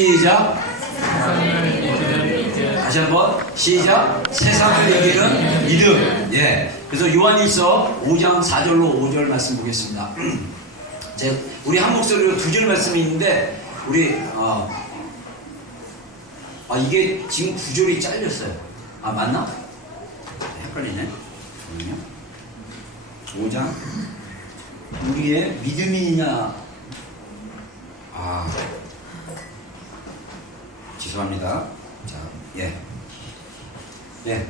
시작. 다시 한번 시작. 세상을 이기는 믿음. 예. 그래서 요한일서 5장 4절로 5절 말씀 보겠습니다. 우리 한 목소리로 두 절 말씀이 있는데 우리 이게 지금 구절이 잘렸어요. 맞나? 헷갈리네. 5장 우리의 믿음이냐? 죄송합니다. 자,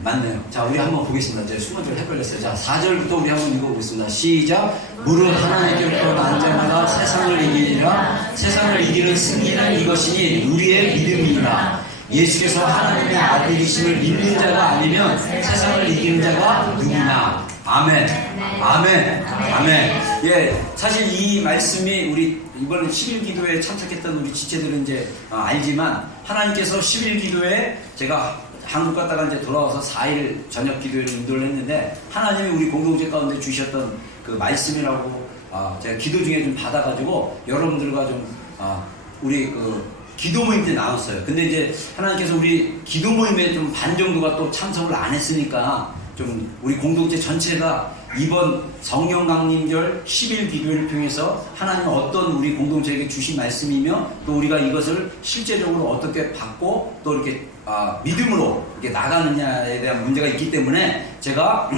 맞네요. 자, 우리 한번 보겠습니다. 이제 20절 헷갈렸어요. 자, 4절부터 우리 한번 읽어보겠습니다. 시작. 무릇 하나님께로부터 난 자마다 세상을 이기리라. 세상을 이기는 승리는 이것이니 우리의 믿음이니라. 예수께서 하나님의 아들이심을 믿는 자가 아니면 세상을 이기는 자가 누구나. 아멘. 아멘. 아멘. 예, 사실 이 말씀이 우리 이번에 10일 기도에 참석했던 우리 지체들은 이제 알지만 하나님께서 10일 기도에 제가 한국 갔다가 이제 돌아와서 4일 저녁 기도를 인도를 했는데 하나님이 우리 공동체 가운데 주셨던 그 말씀이라고 제가 기도 중에 좀 받아가지고 여러분들과 좀 우리 그 기도 모임 때 나눴어요. 근데 이제 하나님께서 우리 기도 모임에 좀 반 정도가 또 참석을 안 했으니까 좀 우리 공동체 전체가 이번 성령 강림절 10일 기도를 통해서 하나님은 어떤 우리 공동체에게 주신 말씀이며 또 우리가 이것을 실제적으로 어떻게 받고 또 이렇게 믿음으로 이렇게 나가느냐에 대한 문제가 있기 때문에 제가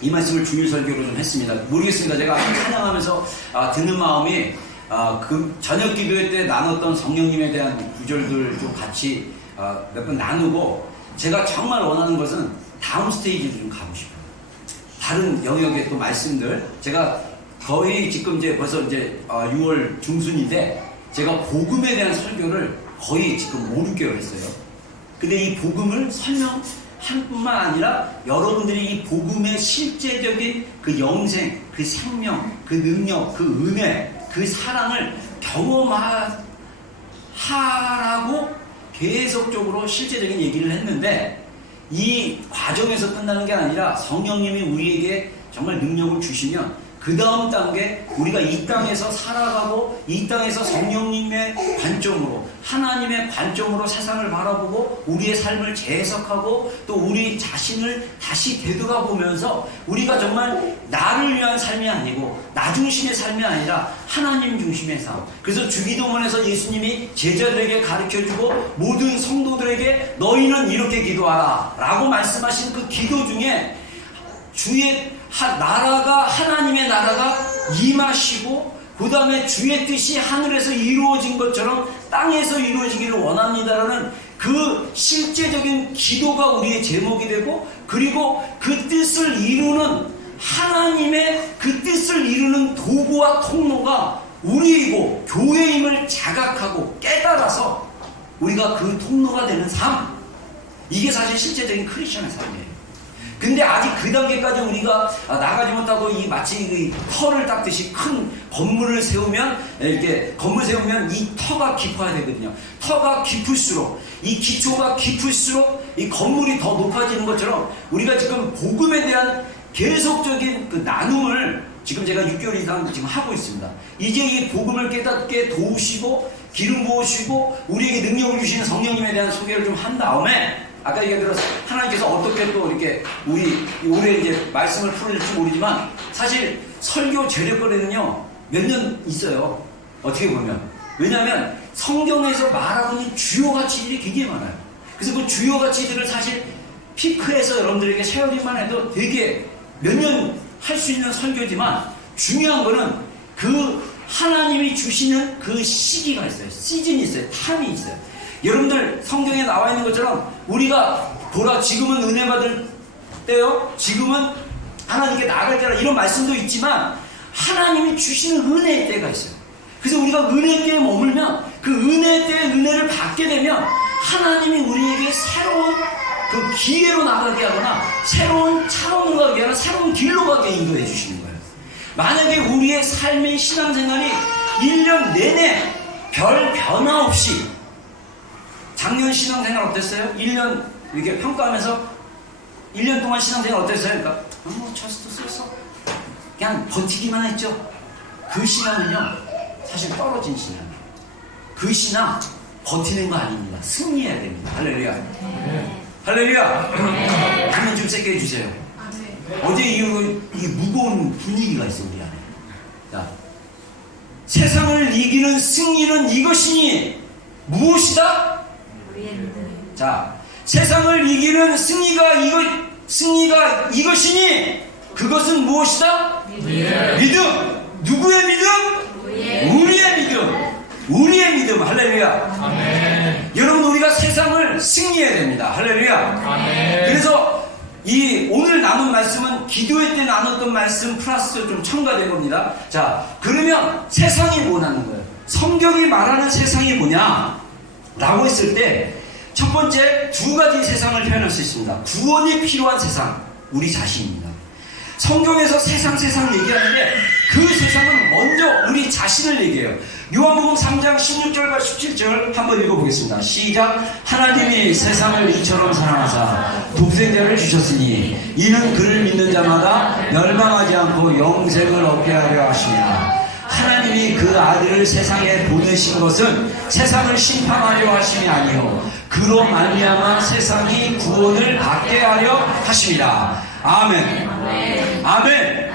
이 말씀을 주일 설교로 좀 했습니다. 모르겠습니다. 제가 찬양하면서 드는 마음이 그 저녁 기도회 때 나눴던 성령님에 대한 구절들 좀 같이 몇 번 나누고 제가 정말 원하는 것은 다음 스테이지로 좀 가고 싶어요. 다른 영역의 또 말씀들 제가 거의 지금 이제 벌써 이제 6월 중순인데 제가 복음에 대한 설교를 거의 지금 5, 6개월 했어요. 근데 이 복음을 설명할 뿐만 아니라 여러분들이 이 복음의 실제적인 그 영생, 그 생명, 그 능력, 그 은혜, 그 사랑을 경험하라고 계속적으로 실제적인 얘기를 했는데 이 과정에서 끝나는 게 아니라 성령님이 우리에게 정말 능력을 주시면 그 다음 단계 우리가 이 땅에서 살아가고 이 땅에서 성령님의 관점으로 하나님의 관점으로 세상을 바라보고 우리의 삶을 재해석하고 또 우리 자신을 다시 되돌아보면서 우리가 정말 나를 위한 삶이 아니고 나 중심의 삶이 아니라 하나님 중심의 삶. 그래서 주기도문에서 예수님이 제자들에게 가르쳐주고 모든 성도들에게 너희는 이렇게 기도하라 라고 말씀하신 그 기도 중에 주의 나라가 하나님의 나라가 임하시고 그 다음에 주의 뜻이 하늘에서 이루어진 것처럼 땅에서 이루어지기를 원합니다라는 그 실제적인 기도가 우리의 제목이 되고 그리고 그 뜻을 이루는 하나님의 그 뜻을 이루는 도구와 통로가 우리이고 교회임을 자각하고 깨달아서 우리가 그 통로가 되는 삶, 이게 사실 실제적인 크리스천의 삶이에요. 근데 아직 그 단계까지 우리가 나가지 못하고 이 마치 터를 닦듯이 큰 건물을 세우면 이렇게 건물 세우면 이 터가 깊어야 되거든요. 터가 깊을수록 이 기초가 깊을수록 이 건물이 더 높아지는 것처럼 우리가 지금 복음에 대한 계속적인 그 나눔을 지금 제가 6개월 이상 지금 하고 있습니다. 이제 이 복음을 깨닫게 도우시고 기름 부으시고 우리에게 능력을 주시는 성령님에 대한 소개를 좀 한 다음에 아까 얘기 들어서 하나님께서 어떻게 또 이렇게 우리 올해 이제 말씀을 풀어줄지 모르지만 사실 설교 재력거리는요 몇 년 있어요. 어떻게 보면 왜냐하면 성경에서 말하고 있는 주요 가치들이 굉장히 많아요. 그래서 그 주요 가치들을 사실 피크해서 여러분들에게 세워지만 해도 되게 몇 년 할 수 있는 설교지만 중요한 거는 그 하나님이 주시는 그 시기가 있어요. 시즌이 있어요. 타임이 있어요. 여러분들 성경에 나와 있는 것처럼 우리가 지금은 은혜 받을 때요, 지금은 하나님께 나아갈 때라 이런 말씀도 있지만 하나님이 주시는 은혜의 때가 있어요. 그래서 우리가 은혜의 때에 머물면 그 은혜의 때의 은혜를 받게 되면 하나님이 우리에게 새로운 그 기회로 나가게 하거나 새로운 차원으로 가게 하거나 새로운 길로 가게 인도해 주시는 거예요. 만약에 우리의 삶의 신앙생활이 1년 내내 별 변화 없이 작년 신앙생활 어땠어요? 1년 이렇게 평가하면서 1년 동안 신앙생활 어땠어요? 그러니까 저스트 썼어. 그냥 버티기만 했죠. 그 신앙은요 사실 떨어진 신앙이에요. 그 신앙 버티는 거 아닙니다. 승리해야 됩니다. 할렐루야. 할렐루야. 한번 좀 세게 해주세요. 어제 이 무거운 분위기가 있어 우리 안에. 자, 세상을 이기는 승리는 이것이니 무엇이다? 자, 세상을 이기는 승리가 이것이니 그것은 무엇이다? 믿음. 누구의 믿음? 우리의 믿음. 우리의 믿음. 할렐루야. 아멘. 여러분, 우리가 세상을 승리해야 됩니다. 할렐루야. 아멘. 그래서 이 오늘 나눈 말씀은 기도회 때 나눴던 말씀 플러스 좀 첨가된 겁니다. 자, 그러면 세상이 뭐라는 거예요? 성경이 말하는 세상이 뭐냐? 라고 했을 때 첫 번째 두 가지 세상을 표현할 수 있습니다. 구원이 필요한 세상, 우리 자신입니다. 성경에서 세상 얘기하는데 그 세상은 먼저 우리 자신을 얘기해요. 요한복음 3장 16절과 17절 한번 읽어보겠습니다. 시작. 하나님이 세상을 이처럼 사랑하사 독생자를 주셨으니 이는 그를 믿는 자마다 멸망하지 않고 영생을 얻게 하려 하시니라. 하나님이 그 아들을 세상에 보내신 것은 세상을 심판하려 하심이 아니요 그로 말미암아 세상이 구원을 받게 하려 하심이라. 아멘. 아멘.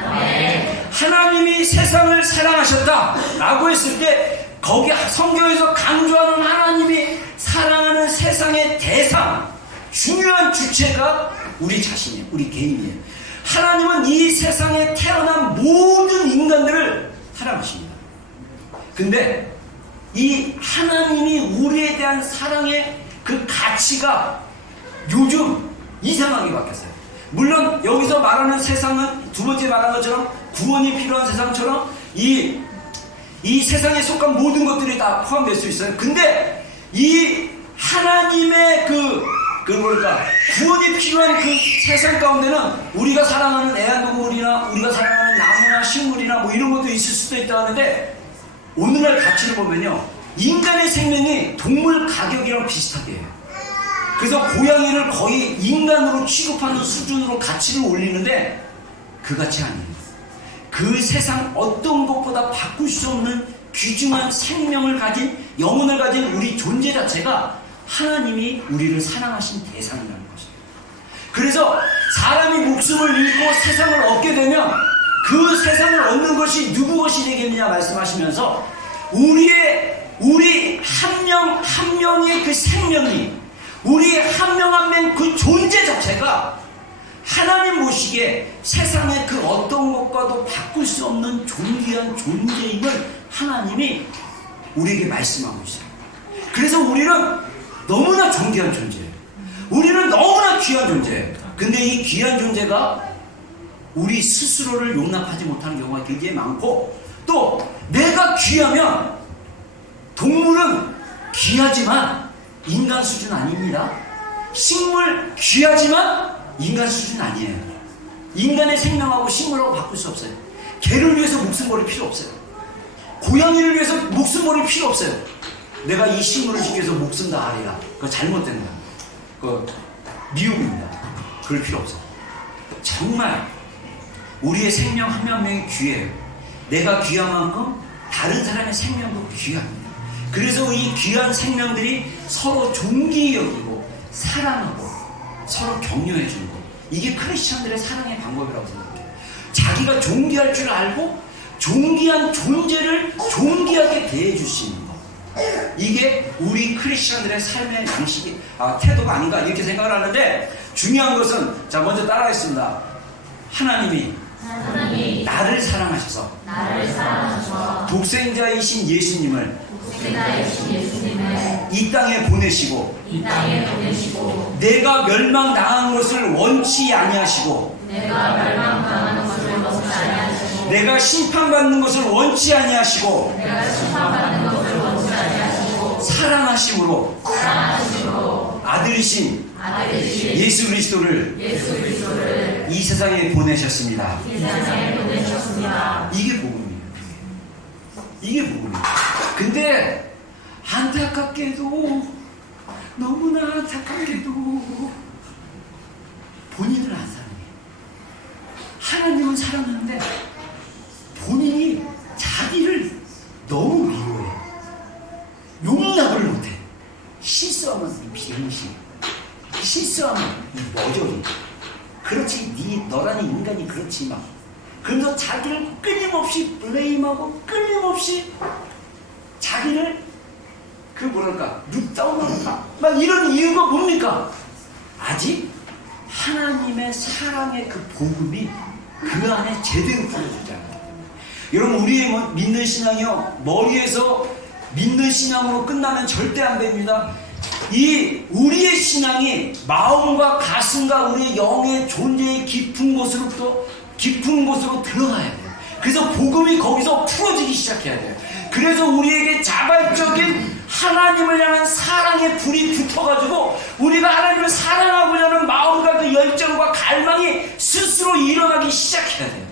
하나님이 세상을 사랑하셨다 라고 했을 때 거기 성경에서 강조하는 하나님이 사랑하는 세상의 대상, 중요한 주체가 우리 자신이에요. 우리 개인이에요. 하나님은 이 세상에 태어난 모든 인간들을 사랑하십니다. 근데 이 하나님이 우리에 대한 사랑의 그 가치가 요즘 이상하게 바뀌었어요. 물론 여기서 말하는 세상은 두 번째 말한 것처럼 구원이 필요한 세상처럼 이 세상에 속한 모든 것들이 다 포함될 수 있어요. 근데 이 하나님의 구원이 필요한 그 세상 가운데는 우리가 사랑하는 애완동물이나 우리가 사랑하는 나무나 식물이나 뭐 이런 것도 있을 수도 있다 하는데 오늘날 가치를 보면요, 인간의 생명이 동물 가격이랑 비슷하게 해요. 그래서 고양이를 거의 인간으로 취급하는 수준으로 가치를 올리는데 그 가치 아니에요. 그 세상 어떤 것보다 바꿀 수 없는 귀중한 생명을 가진, 영혼을 가진 우리 존재 자체가 하나님이 우리를 사랑하신 대상이라는 것이에요. 그래서 사람이 목숨을 잃고 세상을 얻게 되면 그 세상을 얻는 것이 누구 것이 되겠느냐 말씀하시면서 우리 한 명 한 명의 그 생명이, 우리 한 명 한 명 그 존재 자체가 하나님 보시기에 세상의 그 어떤 것과도 바꿀 수 없는 존귀한 존재임을 하나님이 우리에게 말씀하고 있어요. 그래서 우리는 너무나 존귀한 존재예요. 우리는 너무나 귀한 존재예요. 근데 이 귀한 존재가 우리 스스로를 용납하지 못하는 경우가 굉장히 많고, 또 내가 귀하면 동물은 귀하지만 인간 수준 아닙니다. 식물 귀하지만 인간 수준 아니에요. 인간의 생명하고 식물하고 바꿀 수 없어요. 개를 위해서 목숨 버릴 필요 없어요. 고양이를 위해서 목숨 버릴 필요 없어요. 내가 이 식물을 지켜서 목숨 다하리라. 그거 잘못된 거야. 그거 미움입니다. 그럴 필요 없어요. 정말 우리의 생명 한 명 한 명이 귀해요. 내가 귀한 만큼 다른 사람의 생명도 귀합니다. 그래서 이 귀한 생명들이 서로 존귀 여기고 사랑하고 서로 격려해 주는 것, 이게 크리스찬들의 사랑의 방법이라고 생각해요. 자기가 존귀할 줄 알고 존귀한 존재를 존귀하게 대해 줄 수 있는 것, 이게 우리 크리스찬들의 삶의 양식이 태도가 아닌가 이렇게 생각을 하는데, 중요한 것은 자 먼저 따라하겠습니다. 하나님이 나를 사랑하셔서 독생자이신 예수님을 이 땅에 보내시고 내가 멸망당한 것을 원치 아니하시고 내가 심판받는 것을 원치 아니하시고 사랑하심으로 아들이신 예수 그리스도를 이 세상에 보내셨습니다. 이게 복음이에요. 이게 복음이에요. 근데 안타깝게도, 너무나 안타깝게도 본인을 안 사랑해요. 하나님은 사랑하는데 본인이 자기를 너무 미워해. 용납을 못해. 실수하면 비행시, 실수하면 머저리. 그렇지, 너라는 인간이 그렇지 막. 그러면서 자기를 끊임없이 블레임하고 끊임없이 자기를 룩다운하다. 막 이런 이유가 뭡니까? 아직 하나님의 사랑의 그 복음이 그 안에 제대로 뿌려지잖아요. 여러분, 우리의 믿는 신앙이요, 머리에서 믿는 신앙으로 끝나면 절대 안 됩니다. 이 우리의 신앙이 마음과 가슴과 우리의 영의 존재의 깊은 곳으로 들어가야 돼요. 그래서 복음이 거기서 풀어지기 시작해야 돼요. 그래서 우리에게 자발적인 하나님을 향한 사랑의 불이 붙어가지고 우리가 하나님을 사랑하고자 하는 마음과 그 열정과 갈망이 스스로 일어나기 시작해야 돼요.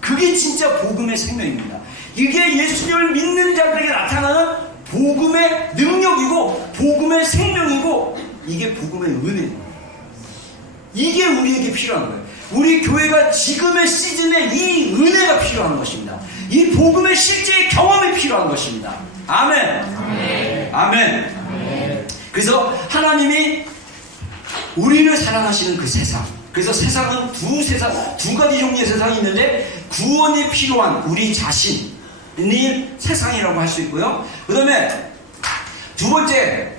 그게 진짜 복음의 생명입니다. 이게 예수님을 믿는 자들에게 나타나는 복음의 능력이고 복음의 생명이고 이게 복음의 은혜입니다. 이게 우리에게 필요한 거예요. 우리 교회가 지금의 시즌에 이 은혜가 필요한 것입니다. 이 복음의 실제의 경험이 필요한 것입니다. 아멘. 아멘. 그래서 하나님이 우리를 사랑하시는 그 세상. 그래서 세상은 두 가지 종류의 세상이 있는데 구원이 필요한 우리 자신이 세상이라고 할 수 있고요. 그 다음에 두 번째,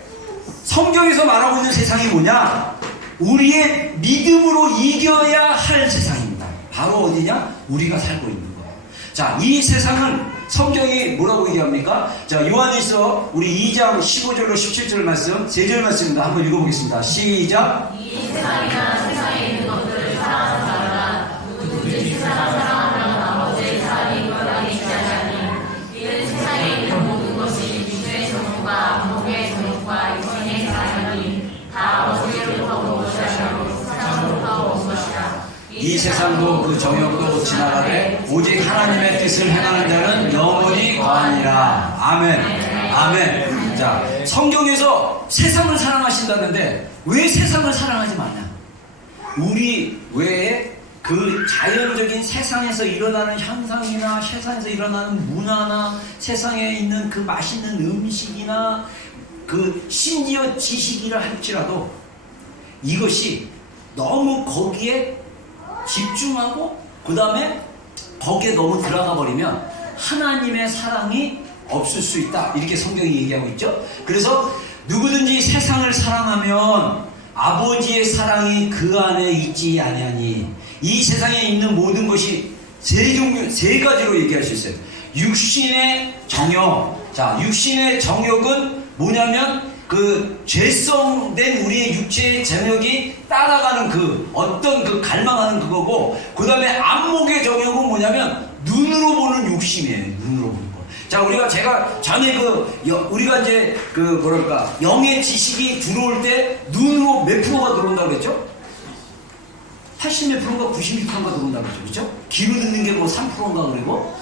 성경에서 말하고 있는 세상이 뭐냐? 우리의 믿음으로 이겨야 할 세상입니다. 바로 어디냐? 우리가 살고 있는 거예요. 자, 이 세상은 성경이 뭐라고 얘기합니까? 자, 요한일서 우리 2장 15절로 17절 말씀, 3절 말씀입니다. 한번 읽어보겠습니다. 시작. 이 세상이나 세상에 있는 것들을 사랑하는 자마다 누구든지 세상을 사랑하면 아버지의 사랑이 그 안에 있지 않으니 이는 세상에 있는 모든 것이 육체의 정욕과 몸의 정욕과 육신의 사랑이니 다 아버지로부터 온 것이 아니고 세상으로부터 온 것이라. 이 세상도 그 정욕도 지나가되 오직 하나님의 뜻을 행하는 자는 영원히 거하니라. 아멘. 아멘. 자, 성경에서 세상을 사랑하신다는데 왜 세상을 사랑하지 마냐? 우리 외에 그 자연적인 세상에서 일어나는 현상이나 세상에서 일어나는 문화나 세상에 있는 그 맛있는 음식이나 그 심지어 지식이라 할지라도 이것이 너무 거기에 집중하고 그 다음에 거기에 너무 들어가 버리면 하나님의 사랑이 없을 수 있다. 이렇게 성경이 얘기하고 있죠. 그래서 누구든지 세상을 사랑하면 아버지의 사랑이 그 안에 있지 아니하니. 이 세상에 있는 모든 것이 세 가지로 얘기할 수 있어요. 육신의 정욕. 자, 육신의 정욕은 뭐냐면 그 죄성된 우리의 육체의 정욕이 따라가는 그 어떤 그 갈망하는 그거고, 그 다음에 안목의 정욕은 뭐냐면 눈으로 보는 욕심이에요. 눈으로 보는 거. 자, 제가 전에 우리가 이제 영의 지식이 들어올 때 눈으로 몇 프로가 들어온다고 그랬죠? 80몇 프로인가 96%인가 들어온다고 그랬죠? 귀로 듣는 게 뭐 3%인가 그리고.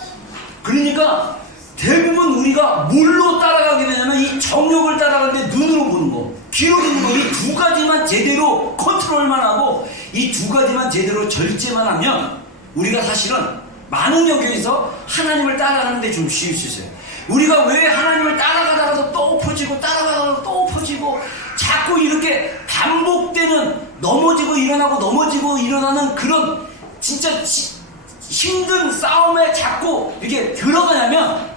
그러니까 대부분 우리가 뭘로 따라가게 되냐면 이 정욕을 따라가는데 눈으로 보는 거, 귀로 듣는 거, 이 두 가지만 제대로 컨트롤만 하고 이 두 가지만 제대로 절제만 하면 우리가 사실은 많은 영역에서 하나님을 따라가는데 좀 쉬울 수 있어요. 우리가 왜 하나님을 따라가다가도 또 엎어지고 따라가다가도 또 엎어지고 자꾸 이렇게 반복되는 넘어지고 일어나고 넘어지고 일어나는 그런 진짜 힘든 싸움에 자꾸 이렇게 들어가냐면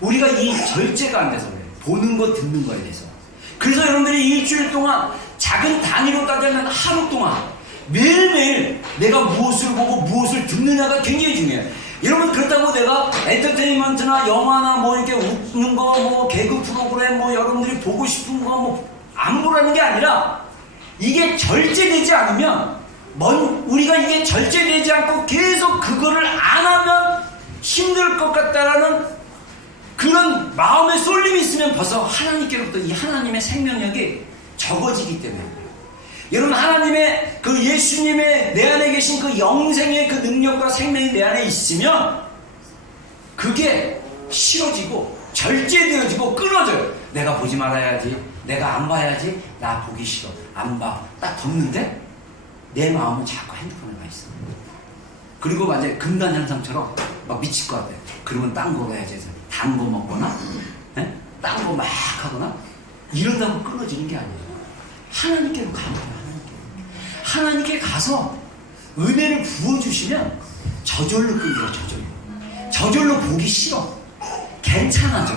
우리가 이 절제가 안 돼서 그래요. 보는 거 듣는 거에 대해서. 그래서 여러분들이 일주일 동안 작은 단위로 따지면 하루 동안 매일매일 내가 무엇을 보고 무엇을 듣느냐가 굉장히 중요해요. 여러분, 그렇다고 내가 엔터테인먼트나 영화나 뭐 이렇게 웃는 거, 뭐 개그 프로그램, 뭐 여러분들이 보고 싶은 거 뭐 안 보라는 게 아니라 이게 절제되지 않으면 우리가 이게 절제되지 않고 계속 그거를 안 하면 힘들 것 같다라는 그런 마음의 쏠림이 있으면 벌써 하나님께로부터 이 하나님의 생명력이 적어지기 때문에. 여러분, 하나님의 그 예수님의 내 안에 계신 그 영생의 그 능력과 생명이 내 안에 있으면 그게 싫어지고 절제되어지고 끊어져요. 내가 보지 말아야지, 내가 안 봐야지, 나 보기 싫어, 안 봐. 딱 덮는데 내 마음은 자꾸 핸드폰에 가 있어. 그리고 완전히 금단 현상처럼 막 미칠 것 같아요. 그러면 딴 거 해야지 해서 단 거 먹거나 딴 거 막 하거나 이런다고 끊어지는 게 아니에요. 하나님께로 가면 돼요. 하나님께 가서 은혜를 부어주시면 저절로 끊겨요. 저절로 보기 싫어. 괜찮아져.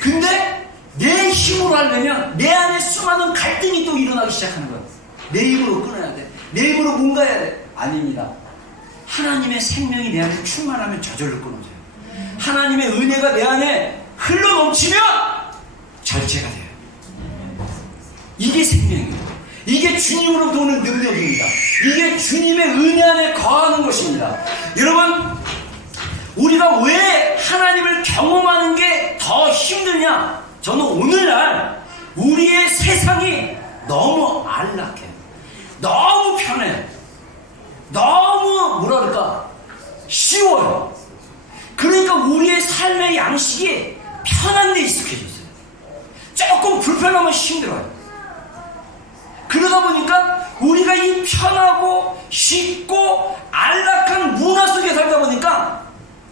근데 내 힘으로 하려면 내 안에 수많은 갈등이 또 일어나기 시작하는 거야. 내 힘으로 끊어야 돼. 내 힘으로 뭔가 해야 돼. 아닙니다. 하나님의 생명이 내 안에 충만하면 저절로 끊어져요. 하나님의 은혜가 내 안에 흘러넘치면 절제가 돼요. 이게 생명이에요. 이게 주님으로부터 오는 능력입니다. 이게 주님의 은혜 안에 거하는 것입니다. 여러분, 우리가 왜 하나님을 경험하는 게 더 힘드냐? 저는 오늘날 우리의 세상이 너무 안락해. 너무 편해. 너무 뭐랄까 쉬워요. 그러니까 우리의 삶의 양식이 편한 데 익숙해졌어요. 조금 불편하면 힘들어요. 그러다 보니까 우리가 이 편하고 쉽고 안락한 문화 속에 살다 보니까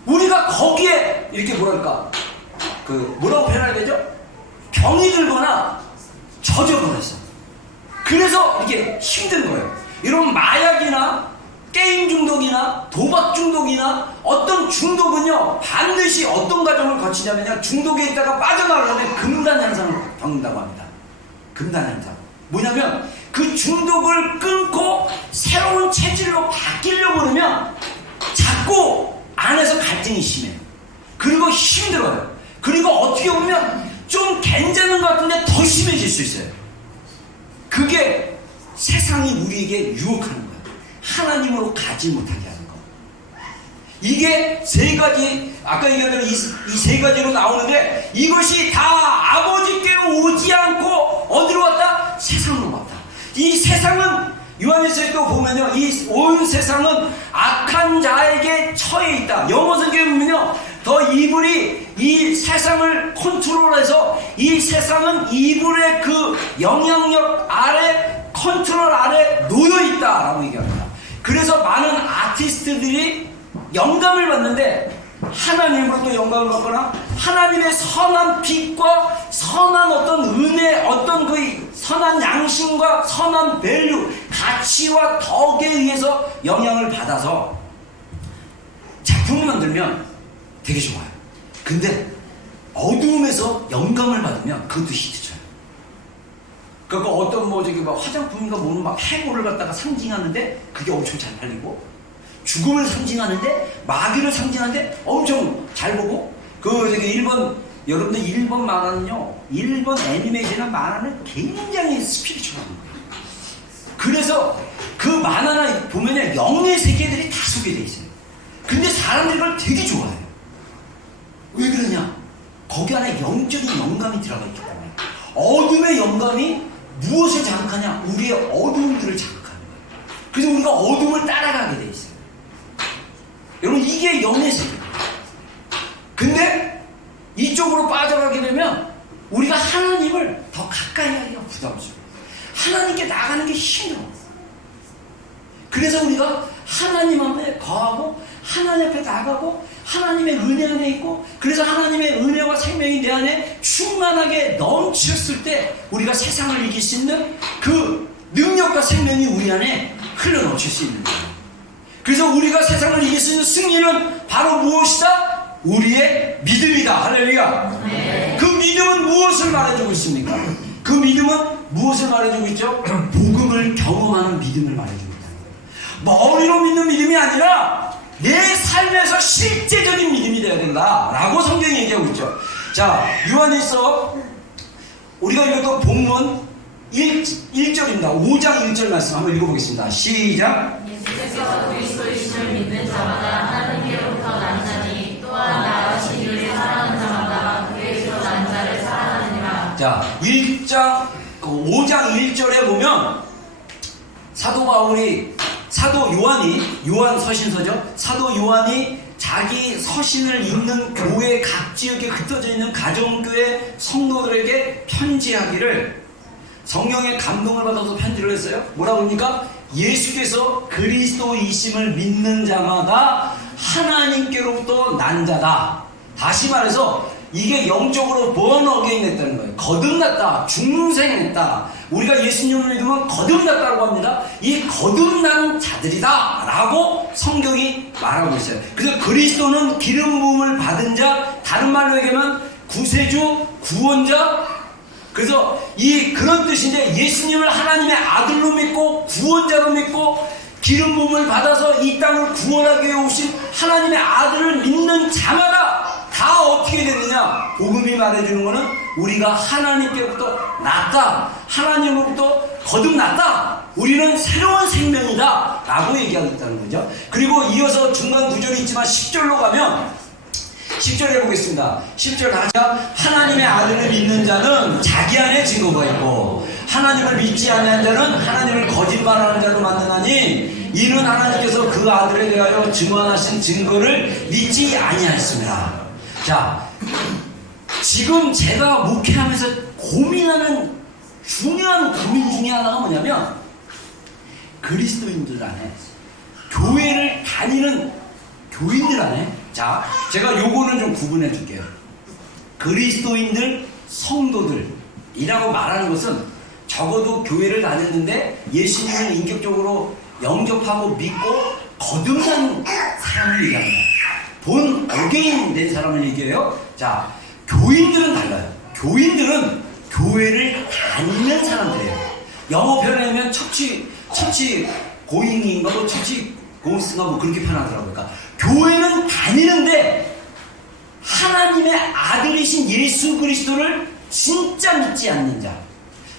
우리가 거기에 이렇게 뭐랄까 뭐라고 표현해야 되죠? 병이 들거나 젖어버렸어. 그래서 이게 힘든 거예요. 이런 마약이나 게임 중독이나 도박 중독이나 어떤 중독은요 반드시 어떤 과정을 거치냐면요, 중독에 있다가 빠져나가려면 금단 현상을 겪는다고 합니다. 금단 현상. 뭐냐면 그 중독을 끊고 새로운 체질로 바뀌려고 그러면 자꾸 안에서 갈등이 심해요. 그리고 힘들어요. 그리고 어떻게 보면 좀 괜찮은 것 같은데 더 심해질 수 있어요. 그게 세상이 우리에게 유혹하는 거예요. 하나님으로 가지 못하게 하는 거. 이게 세 가지, 아까 얘기한 대로 이 세 가지로 나오는데, 이것이 다 아버지께로 오지 않고 어디로 왔다? 세상으로 왔다. 이 세상은 요한일서에도 보면요, 이 온 세상은 악한 자에게 처해 있다. 영어 성경에 보면요, 더 이불이 이 세상을 컨트롤해서 이 세상은 이불의 그 영향력 아래, 컨트롤 아래 놓여 있다라고 얘기합니다. 그래서 많은 아티스트들이 영감을 받는데, 하나님으로부터 영감을 받거나 하나님의 선한 빛과 선한 어떤 은혜, 어떤 그 선한 양심과 선한 밸류, 가치와 덕에 의해서 영향을 받아서 작품을 만들면 되게 좋아요. 근데 어두움에서 영감을 받으면 그것도 히트쳐요. 그러니까 어떤 화장품인가 뭐는 막 해고를 갖다가 상징하는데 그게 엄청 잘 팔리고, 죽음을 상징하는데, 마귀를 상징하는데 엄청 잘 보고, 여러분들 일본 만화는요, 일본 애니메이션이나 만화는 굉장히 스피리추얼한 거예요. 그래서 그 만화나 보면은 영의 세계들이 다 소개되어 있어요. 근데 사람들이 그걸 되게 좋아해요. 왜 그러냐? 거기 안에 영적인 영감이 들어가 있기 때문에. 어둠의 영감이 무엇을 자극하냐? 우리의 어둠들을 자극하는 거예요. 그래서 우리가 어둠을 따라가게 돼 있어요. 여러분, 이게 영의 세계예요. 근데 이쪽으로 빠져가게 되면 우리가 하나님을 더 가까이 하기가 부담스러워요. 하나님께 나가는 게 힘들어. 그래서 우리가 하나님 앞에 거하고 하나님 앞에 나가고 하나님의 은혜 안에 있고, 그래서 하나님의 은혜와 생명이 내 안에 충만하게 넘쳤을 때 우리가 세상을 이길 수 있는 그 능력과 생명이 우리 안에 흘러넘칠 수 있는 거예요. 그래서 우리가 세상을 이길 수 있는 승리는 바로 무엇이다? 우리의 믿음이다. 할렐루야. 네. 그 믿음은 무엇을 말해주고 있습니까? 그 믿음은 무엇을 말해주고 있죠? 복음을 경험하는 믿음을 말해주고 있다는 거예요. 머리로 믿는 믿음이 아니라 내 삶에서 실제적인 믿음이 되어야 된다라고 성경이 얘기하고 있죠. 자, 요한일서 우리가 읽었던 본문 1절입니다. 5장 1절 말씀 한번 읽어보겠습니다. 시작. 예수께서 그리스도이심을 믿는 자마다 하나님께로부터 난 자니, 또한 나같이 이를 사랑하는 자마다 그에게서 난 자를 사랑하느니라. 자, 5장 1절에 보면 사도 바울이, 요한 서신서죠. 사도 요한이 자기 서신을 읽는 교회 각 지역에 흩어져 있는 가정교회 성도들에게 편지하기를 성령의 감동을 받아서 편지를 했어요. 뭐라고 합니까? 예수께서 그리스도이심을 믿는 자마다 하나님께로부터 난 자다. 다시 말해서 이게 영적으로 번어게인 했다는 거예요. 거듭났다, 중생했다. 우리가 예수님을 믿으면 거듭났다고 합니다. 이 거듭난 자들이다 라고 성경이 말하고 있어요. 그래서 그리스도는 기름 부음을 받은 자, 다른 말로 얘기하면 구세주, 구원자. 그래서 그런 뜻인데, 예수님을 하나님의 아들로 믿고 구원자로 믿고 기름 부음을 받아서 이 땅을 구원하기 위해 오신 하나님의 아들을 믿는 자마다 다 어떻게 되느냐? 복음이 말해주는 것은 우리가 하나님께로부터 났다, 하나님으로부터 거듭났다, 우리는 새로운 생명이다 라고 얘기하고 있다는 거죠. 그리고 이어서 중간 구절이 있지만 10절로 가면 10절 해보겠습니다. 10절 하자. 하나님의 아들을 믿는 자는 자기 안에 증거가 있고 하나님을 믿지 않는 자는 하나님을 거짓말하는 자로 만드나니 이는 하나님께서 그 아들에 대하여 증언하신 증거를 믿지 아니하였습니다. 자, 지금 제가 목회하면서 고민하는 중요한 고민 중에 하나가 뭐냐면, 그리스도인들 안에, 교회를 다니는 교인들 안에, 자, 제가 요거는 좀 구분해 줄게요. 그리스도인들, 성도들이라고 말하는 것은 적어도 교회를 다녔는데 예수님을 인격적으로 영접하고 믿고 거듭난 사람을 얘기합니다. 본 어게인 된 사람을 얘기해요. 자, 교인들은 달라요. 교인들은 교회를 다니는 사람들이에요. 영어 표현하면 처치 고잉인가 뭐 처치 고스인가 뭐 그렇게 표현하더라고요. 그러니까 교회는 다니는데 하나님의 아들이신 예수 그리스도를 진짜 믿지 않는 자.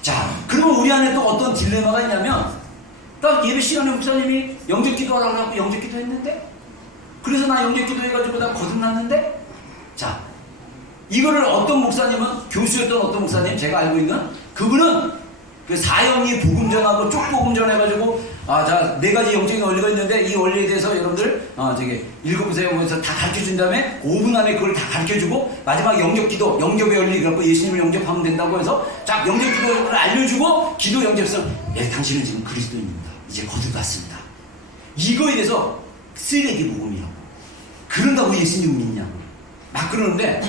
자, 그러면 우리 안에 또 어떤 딜레마가 있냐면, 딱 예배 시간에 목사님이 영접 기도하라고 하고 영접 기도 했는데, 그래서 나 영접 기도해가지고 나 거듭났는데, 자, 이거를 어떤 목사님은, 교수였던 어떤 목사님, 제가 알고 있는 그분은 그 사형이 복음 전하고 쪽복음 전해가지고, 자, 4가지 영적인 원리가 있는데 이 원리에 대해서 여러분들 읽어보세요 하면서 다 가르쳐준 다음에 5분 안에 그걸 다 가르쳐주고 마지막에 영접 기도, 영접의 원리, 그래갖고 예수님을 영접하면 된다고 해서 쫙 영접 기도를 알려주고 기도 영접해서, 당신은 지금 그리스도인입니다. 이제 거듭났습니다. 이거에 대해서 쓰레기 복음이라고. 그런다고 예수님 믿냐고 막 그러는데,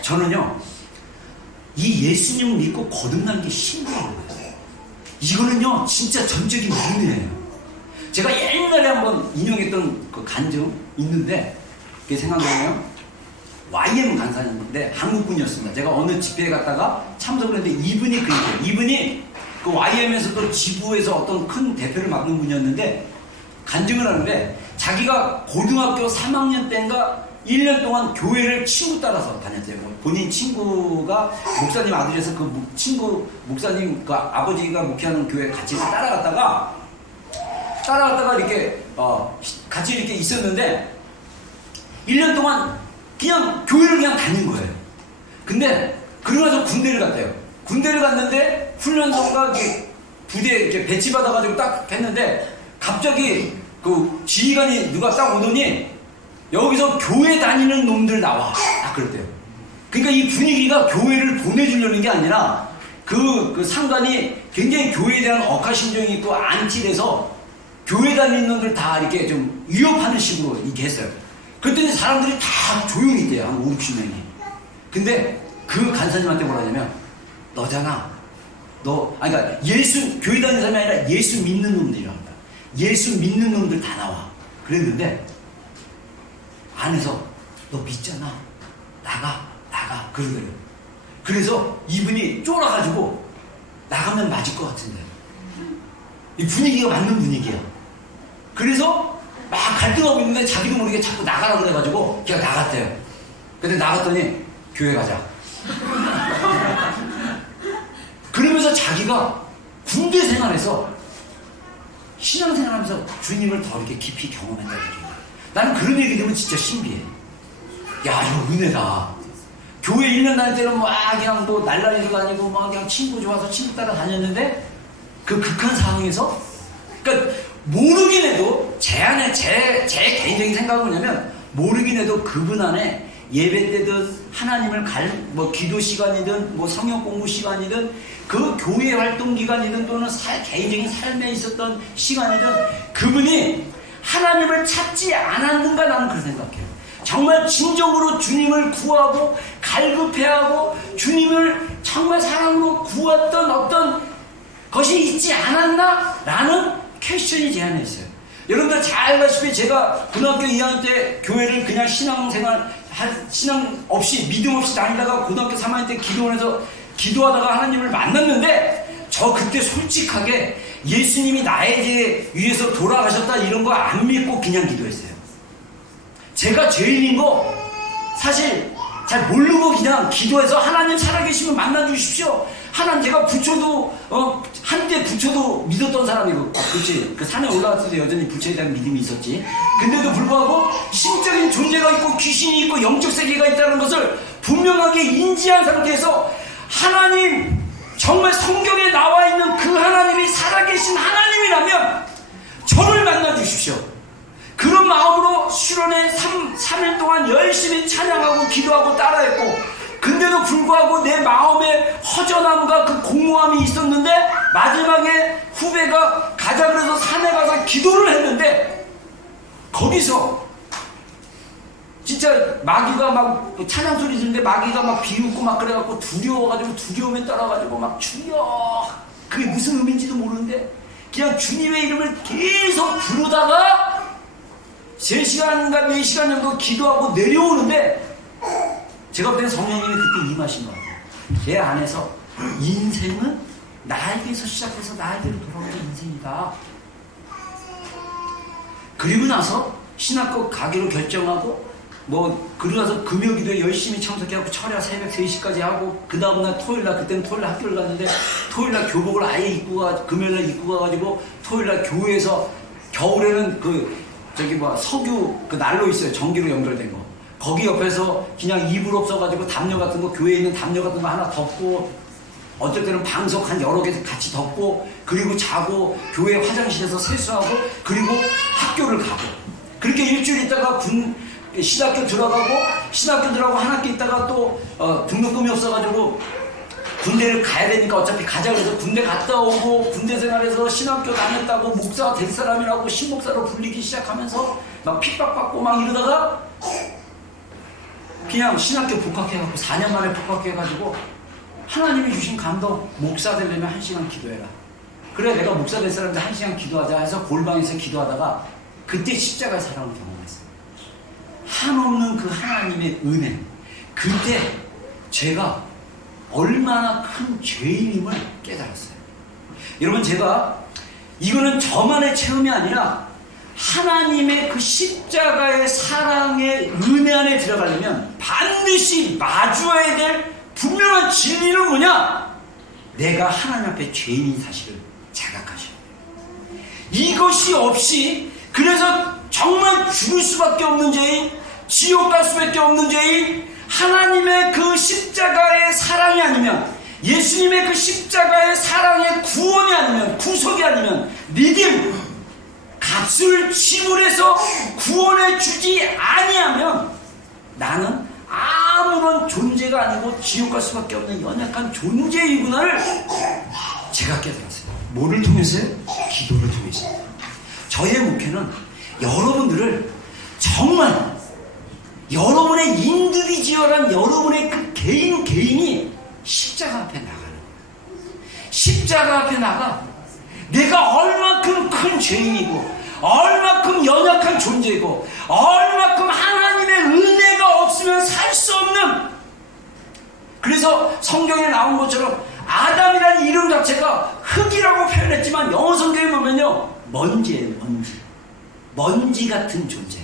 저는요, 이 예수님을 믿고 거듭나는 게 신기해요. 이거는요, 진짜 전적인 은혜예요. 제가 옛날에 한번 인용했던 그 간증 있는데, 그게 생각나네요. YM 간사님인데 한국분이었습니다. 제가 어느 집회에 갔다가 참석을 했는데 이분이 이분이 그 YM에서도 지부에서 어떤 큰 대표를 맡는 분이었는데, 간증을 하는데 자기가 고등학교 3학년 때인가 1년 동안 교회를 친구 따라서 다녔대요. 본인 친구가 목사님 아들이어서 그 친구 목사님 그 아버지가 목회하는 교회 같이 따라갔다가 이렇게 같이 이렇게 있었는데 1년 동안 그냥 교회를 그냥 다닌 거예요. 근데 그러고 나서 군대를 갔대요. 군대를 갔는데 훈련소가 이렇게 부대에 이렇게 배치받아가지고 딱 했는데 갑자기 그 지휘관이 누가 딱 오더니 여기서 교회 다니는 놈들 나와. 그랬대요. 그러니까 이 분위기가 교회를 보내주려는 게 아니라 그 상관이 굉장히 교회에 대한 억하심정이 있고 안티돼서 교회 다니는 놈들 다 이렇게 좀 위협하는 식으로 이렇게 했어요. 그랬더니 사람들이 다 조용히 있대요. 한 5, 60명이. 근데 그 간사님한테 뭐라 하냐면, 너잖아. 그러니까 교회 다니는 사람이 아니라 예수 믿는 놈들이라고 합니다. 예수 믿는 놈들 다 나와. 그랬는데 안에서 너 믿잖아. 나가. 그러더래요. 그래서 이분이 쫄아가지고 나가면 맞을 것 같은데. 이 분위기가 맞는 분위기야. 그래서 막 갈등하고 있는데 자기도 모르게 자꾸 나가라고 그래가지고 걔가 나갔대요. 근데 나갔더니 교회 가자. 그러면서 자기가 군대 생활에서 신앙생활하면서 주님을 더 이렇게 깊이 경험했다는 얘기예요. 나는 그런 얘기 들으면 진짜 신비해. 야, 이거 은혜다. 교회 1년 다닐 때는 그냥 날라리도 다니고 그냥 친구 좋아서 친구 따라 다녔는데 그 극한 상황에서, 그러니까 모르긴 해도 제 개인적인 생각은 뭐냐면, 모르긴 해도 그분 안에 예배 때든 하나님을 기도 시간이든 성경 공부 시간이든 그 교회 활동 기간이든 또는 개인적인 삶에 있었던 시간이든 그분이 하나님을 찾지 않았는가, 나는 그렇게 생각해요. 정말 진정으로 주님을 구하고 갈급해하고 주님을 정말 사랑으로 구했던 어떤 것이 있지 않았나? 라는 퀘스천이 제 안에 있어요. 여러분들 잘 알다시피 제가 고등학교 2학년 때 교회를 그냥 신앙 없이 믿음 없이 다니다가 고등학교 3학년 때 기도원에서 기도하다가 하나님을 만났는데 저 그때 솔직하게 예수님이 나에게 위해서 돌아가셨다 이런 거 안 믿고 그냥 기도했어요. 제가 죄인인 거 사실 잘 모르고 그냥 기도해서 하나님 살아계시면 만나주십시오. 하나님 제가 부처도 한때 부처도 믿었던 사람이고 그렇지 그 산에 올라갔을 때 여전히 부처에 대한 믿음이 있었지. 근데도 불구하고 신적인 존재가 있고 귀신이 있고 영적 세계가 있다는 것을 분명하게 인지한 상태에서 하나님 정말 성경에 나와 있는 그 하나님이 살아계신 하나님이라면 저를 만나주십시오. 그런 마음으로 수련회 3일 동안 열심히 찬양하고 기도하고 따라했고 근데도 불구하고 내 마음에 허전함과 그 공허함이 있었는데 마지막에 후배가 가자 그래서 산에 가서 기도를 했는데 거기서 진짜 마귀가 막 찬양 소리 듣는데 마귀가 막 비웃고 막 그래갖고 두려워가지고 두려움에 따라가지고 막 주여 그게 무슨 의미인지도 모르는데 그냥 주님의 이름을 계속 부르다가 3시간인가 4시간 정도 기도하고 내려오는데 제가 볼 땐 성령님이 그때 임하신 것 같아요. 제 안에서 인생은 나에게서 시작해서 나에게로 돌아오는 인생이다. 그리고 나서 신학교 가기로 결정하고 그러고 나서 금요기도에 열심히 참석해갖고 철야 새벽 3시까지 하고 그 다음날 토요일날 그때는 토요일날 학교를 갔는데 토요일날 교복을 아예 입고 금요일날 입고 가가지고 토요일날 교회에서 겨울에는 석유 그 난로 있어요. 전기로 연결된 거. 거기 옆에서 그냥 이불 없어가지고 담요 같은 거 교회에 있는 담요 같은 거 하나 덮고 어떨 때는 방석 한 여러 개 같이 덮고 그리고 자고 교회 화장실에서 세수하고 그리고 학교를 가고 그렇게 일주일 있다가 신학교 들어가고 한 학기 있다가 또 등록금이 없어가지고 군대를 가야 되니까 어차피 가자 그래서 군대 갔다 오고 군대 생활에서 신학교 다녔다고 목사 될 사람이라고 신목사로 불리기 시작하면서 막 핍박받고 막 이러다가 그냥 신학교 복학해갖고 4년 만에 복학해가지고 하나님이 주신 감동 목사 되려면 1시간 기도해라. 그래 내가 목사 될 사람인데 1시간 기도하자 해서 골방에서 기도하다가 그때 십자가의 사랑을 경험했어요. 한없는 그 하나님의 은혜 그때 제가 얼마나 큰 죄인임을 깨달았어요. 여러분 제가 이거는 저만의 체험이 아니라 하나님의 그 십자가의 사랑의 은혜 안에 들어가려면 반드시 마주해야 될 분명한 진리는 뭐냐? 내가 하나님 앞에 죄인인 사실을 자각하셔야 돼요. 이것이 없이 그래서 정말 죽을 수밖에 없는 죄인, 지옥 갈 수밖에 없는 죄인, 하나님의 그 십자가의 사랑이 아니면 예수님의 그 십자가의 사랑의 구원이 아니면 구속이 아니면 믿음 값을 지불해서 구원해 주지 아니하면 나는 아무런 존재가 아니고 지옥 갈 수밖에 없는 연약한 존재이구나를 제가 깨달았어요. 뭐를 통해서요? 기도를 통해서. 저의 목표는 여러분들을 정말 여러분의 인디비주얼한 여러분의 그 개인이 십자가 앞에 나가는 거예요. 십자가 앞에 나가 내가 얼마큼 큰 죄인이고 얼마큼 연약한 존재이고 얼마큼 하나님의 은혜가 없으면 살 수 없는 그래서 성경에 나온 것처럼 아담이라는 이름 자체가 흙이라고 표현했지만 영어 성경에 보면요 먼지예요. 먼지 같은 존재.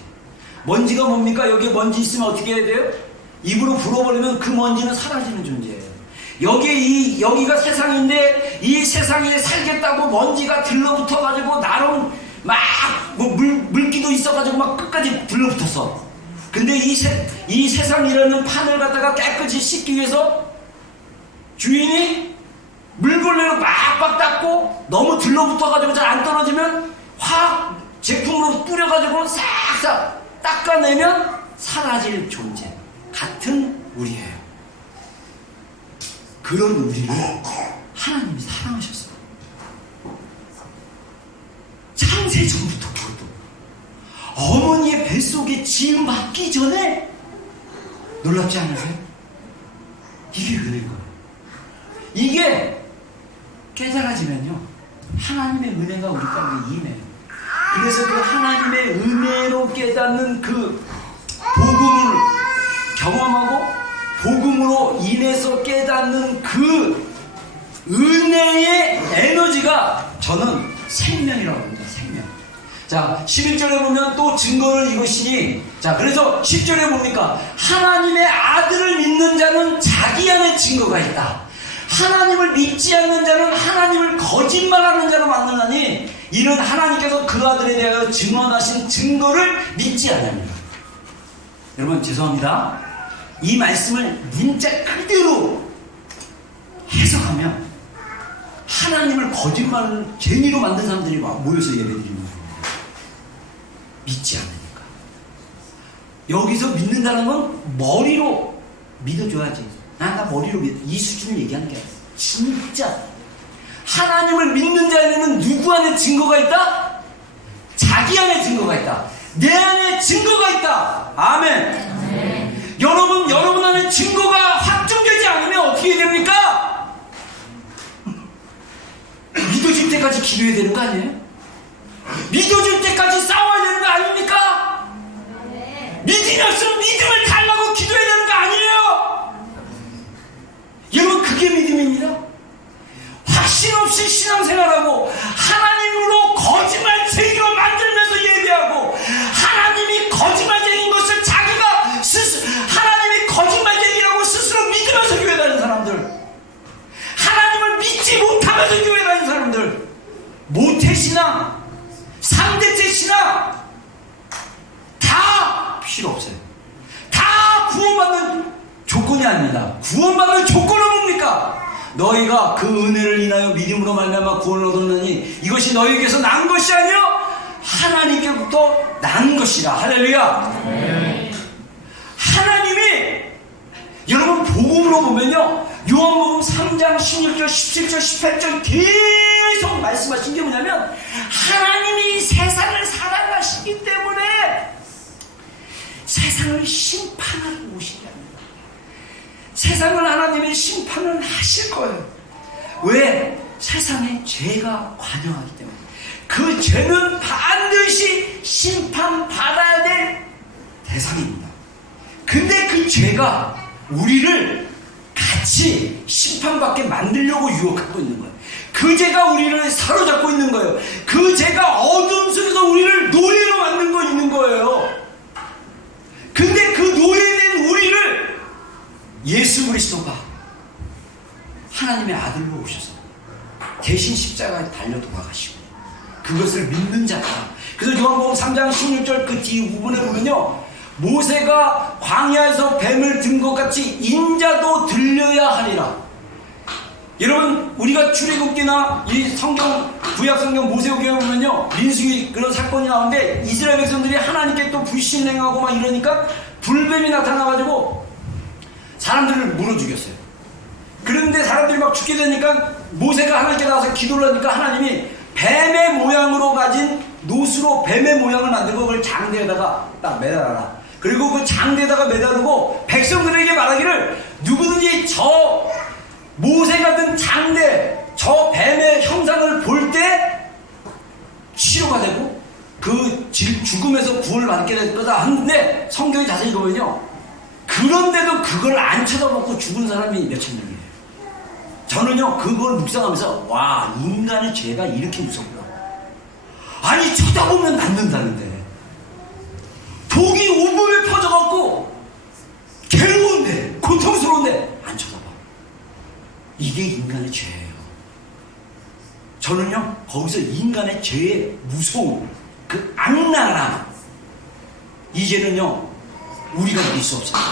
먼지가 뭡니까? 여기에 먼지 있으면 어떻게 해야 돼요? 입으로 불어버리면 그 먼지는 사라지는 존재예요. 여기가 세상인데 이 세상에 살겠다고 먼지가 들러붙어가지고 나름 막 물기도 있어가지고 막 끝까지 들러붙었어. 근데 이 세상이라는 판을 갖다가 깨끗이 씻기 위해서 주인이 물걸레로 빡빡 닦고 너무 들러붙어가지고 잘 안 떨어지면 화학 제품으로 뿌려가지고 싹싹 닦아내면 사라질 존재 같은 우리예요. 그런 우리를 하나님이 사랑하셨어요. 창세 전부터 그것도 어머니의 뱃 뱃속에 지음 받기 전에 놀랍지 않으세요? 이게 은혜인 거예요. 이게 깨달아지면요, 하나님의 은혜가 우리 가운데 임해요. 그래서 그 하나님의 은혜로 깨닫는 그 복음을 경험하고 복음으로 인해서 깨닫는 그 은혜의 에너지가 저는 생명이라고 합니다. 생명. 자, 11절에 보면 또 증거를 이것이니, 자, 그래서 10절에 뭡니까? 하나님의 아들을 믿는 자는 자기 안에 증거가 있다. 하나님을 믿지 않는 자는 하나님을 거짓말하는 자로 만드나니 이는 하나님께서 그 아들에 대하여 증언하신 증거를 믿지 않습니다. 여러분 죄송합니다. 이 말씀을 문자 그대로 해석하면 하나님을 거짓말 쟁이로 만든 사람들이 막 모여서 예배드리는 거예요. 믿지 않으니까. 여기서 믿는다는 건 머리로 믿어줘야지. 나 머리로 믿어. 이 수준을 얘기하는 게 아니라 진짜 하나님을 믿는 자에는 누구 안에 증거가 있다? 자기 안에 증거가 있다. 내 안에 증거가 있다. 아멘. 여러분 안에 증거가 확정되지 않으면 어떻게 됩니까? 믿어질 때까지 기도해야 되는 거 아니에요? 믿어질 때까지 싸워야 되는 거 아닙니까? 믿음이 없으면 믿음을 달라고 기도해야 되는 거 아니에요? 여러분 그게 믿음입니다. 확신 없이 신앙생활하고 하나님으로 거짓말쟁이로 만들면서 예배하고 하나님이 거짓말쟁이인 것을 자기가 하나님이 거짓말쟁이라고 스스로 믿으면서 교회 다니는 사람들, 하나님을 믿지 못하면서 교회 다니는 사람들, 모태신앙, 상대체 신앙 다 필요 없어요. 다 구원받는 조건이 아닙니다. 구원받는 조건은 뭡니까? 너희가 그 은혜를 인하여 믿음으로 말미암아 구원을 얻었느니 이것이 너희에게서 난 것이 아니요 하나님께부터 난 것이라. 할렐루야. 네. 하나님이 여러분 복음으로 보면요, 요한복음 3장 16절 17절 18절 계속 말씀하신 게 뭐냐면 하나님이 세상을 사랑하시기 때문에 세상을 심판하러 오시냐. 세상을 하나님이 심판을 하실 거예요. 왜? 세상에 죄가 관영하기 때문에. 그 죄는 반드시 심판받아야 될 대상입니다. 근데 그 죄가 우리를 같이 심판받게 만들려고 유혹하고 있는 거예요. 그 죄가 우리를 사로잡고 있는 거예요. 그 죄가 어둠 속에서 우리를 노예로 만들고 있는 거예요. 근데 그 노예된 우리를 예수 그리스도가 하나님의 아들로 오셔서 대신 십자가에 달려 돌아가시고 그것을 믿는 자다. 그래서 요한복음 3장 16절 그 뒤 부분에 보면요, 모세가 광야에서 뱀을 든 것 같이 인자도 들려야 하리라. 여러분 우리가 출애굽기나 이 성경 구약 성경 모세오경에 보면요, 민수기 그런 사건이 나오는데 이스라엘 백성들이 하나님께 또 불신행하고 막 이러니까 불뱀이 나타나가지고 사람들을 물어 죽였어요. 그런데 사람들이 막 죽게 되니까 모세가 하나님께 나와서 기도를 하니까 하나님이 뱀의 모양으로 가진 노수로 뱀의 모양을 만들고 그걸 장대에다가 딱 매달아라. 그리고 그 장대에다가 매달고 백성들에게 말하기를 누구든지 저 모세 같은 장대, 저 뱀의 형상을 볼 때 치료가 되고 그 죽음에서 구원을 받게 될 거다 하는데 성경이 자세히 보면요, 그런데도 그걸 안 쳐다보고 죽은 사람이 몇천 명이에요. 저는요 그걸 묵상하면서 와, 인간의 죄가 이렇게 무섭구나. 아니 쳐다보면 낫는다는데 독이 온몸에 퍼져갖고 괴로운데 고통스러운데 안 쳐다봐. 이게 인간의 죄예요. 저는요 거기서 인간의 죄의 무서움, 그 악랄함, 이제는요 우리가 믿을 수 없어요.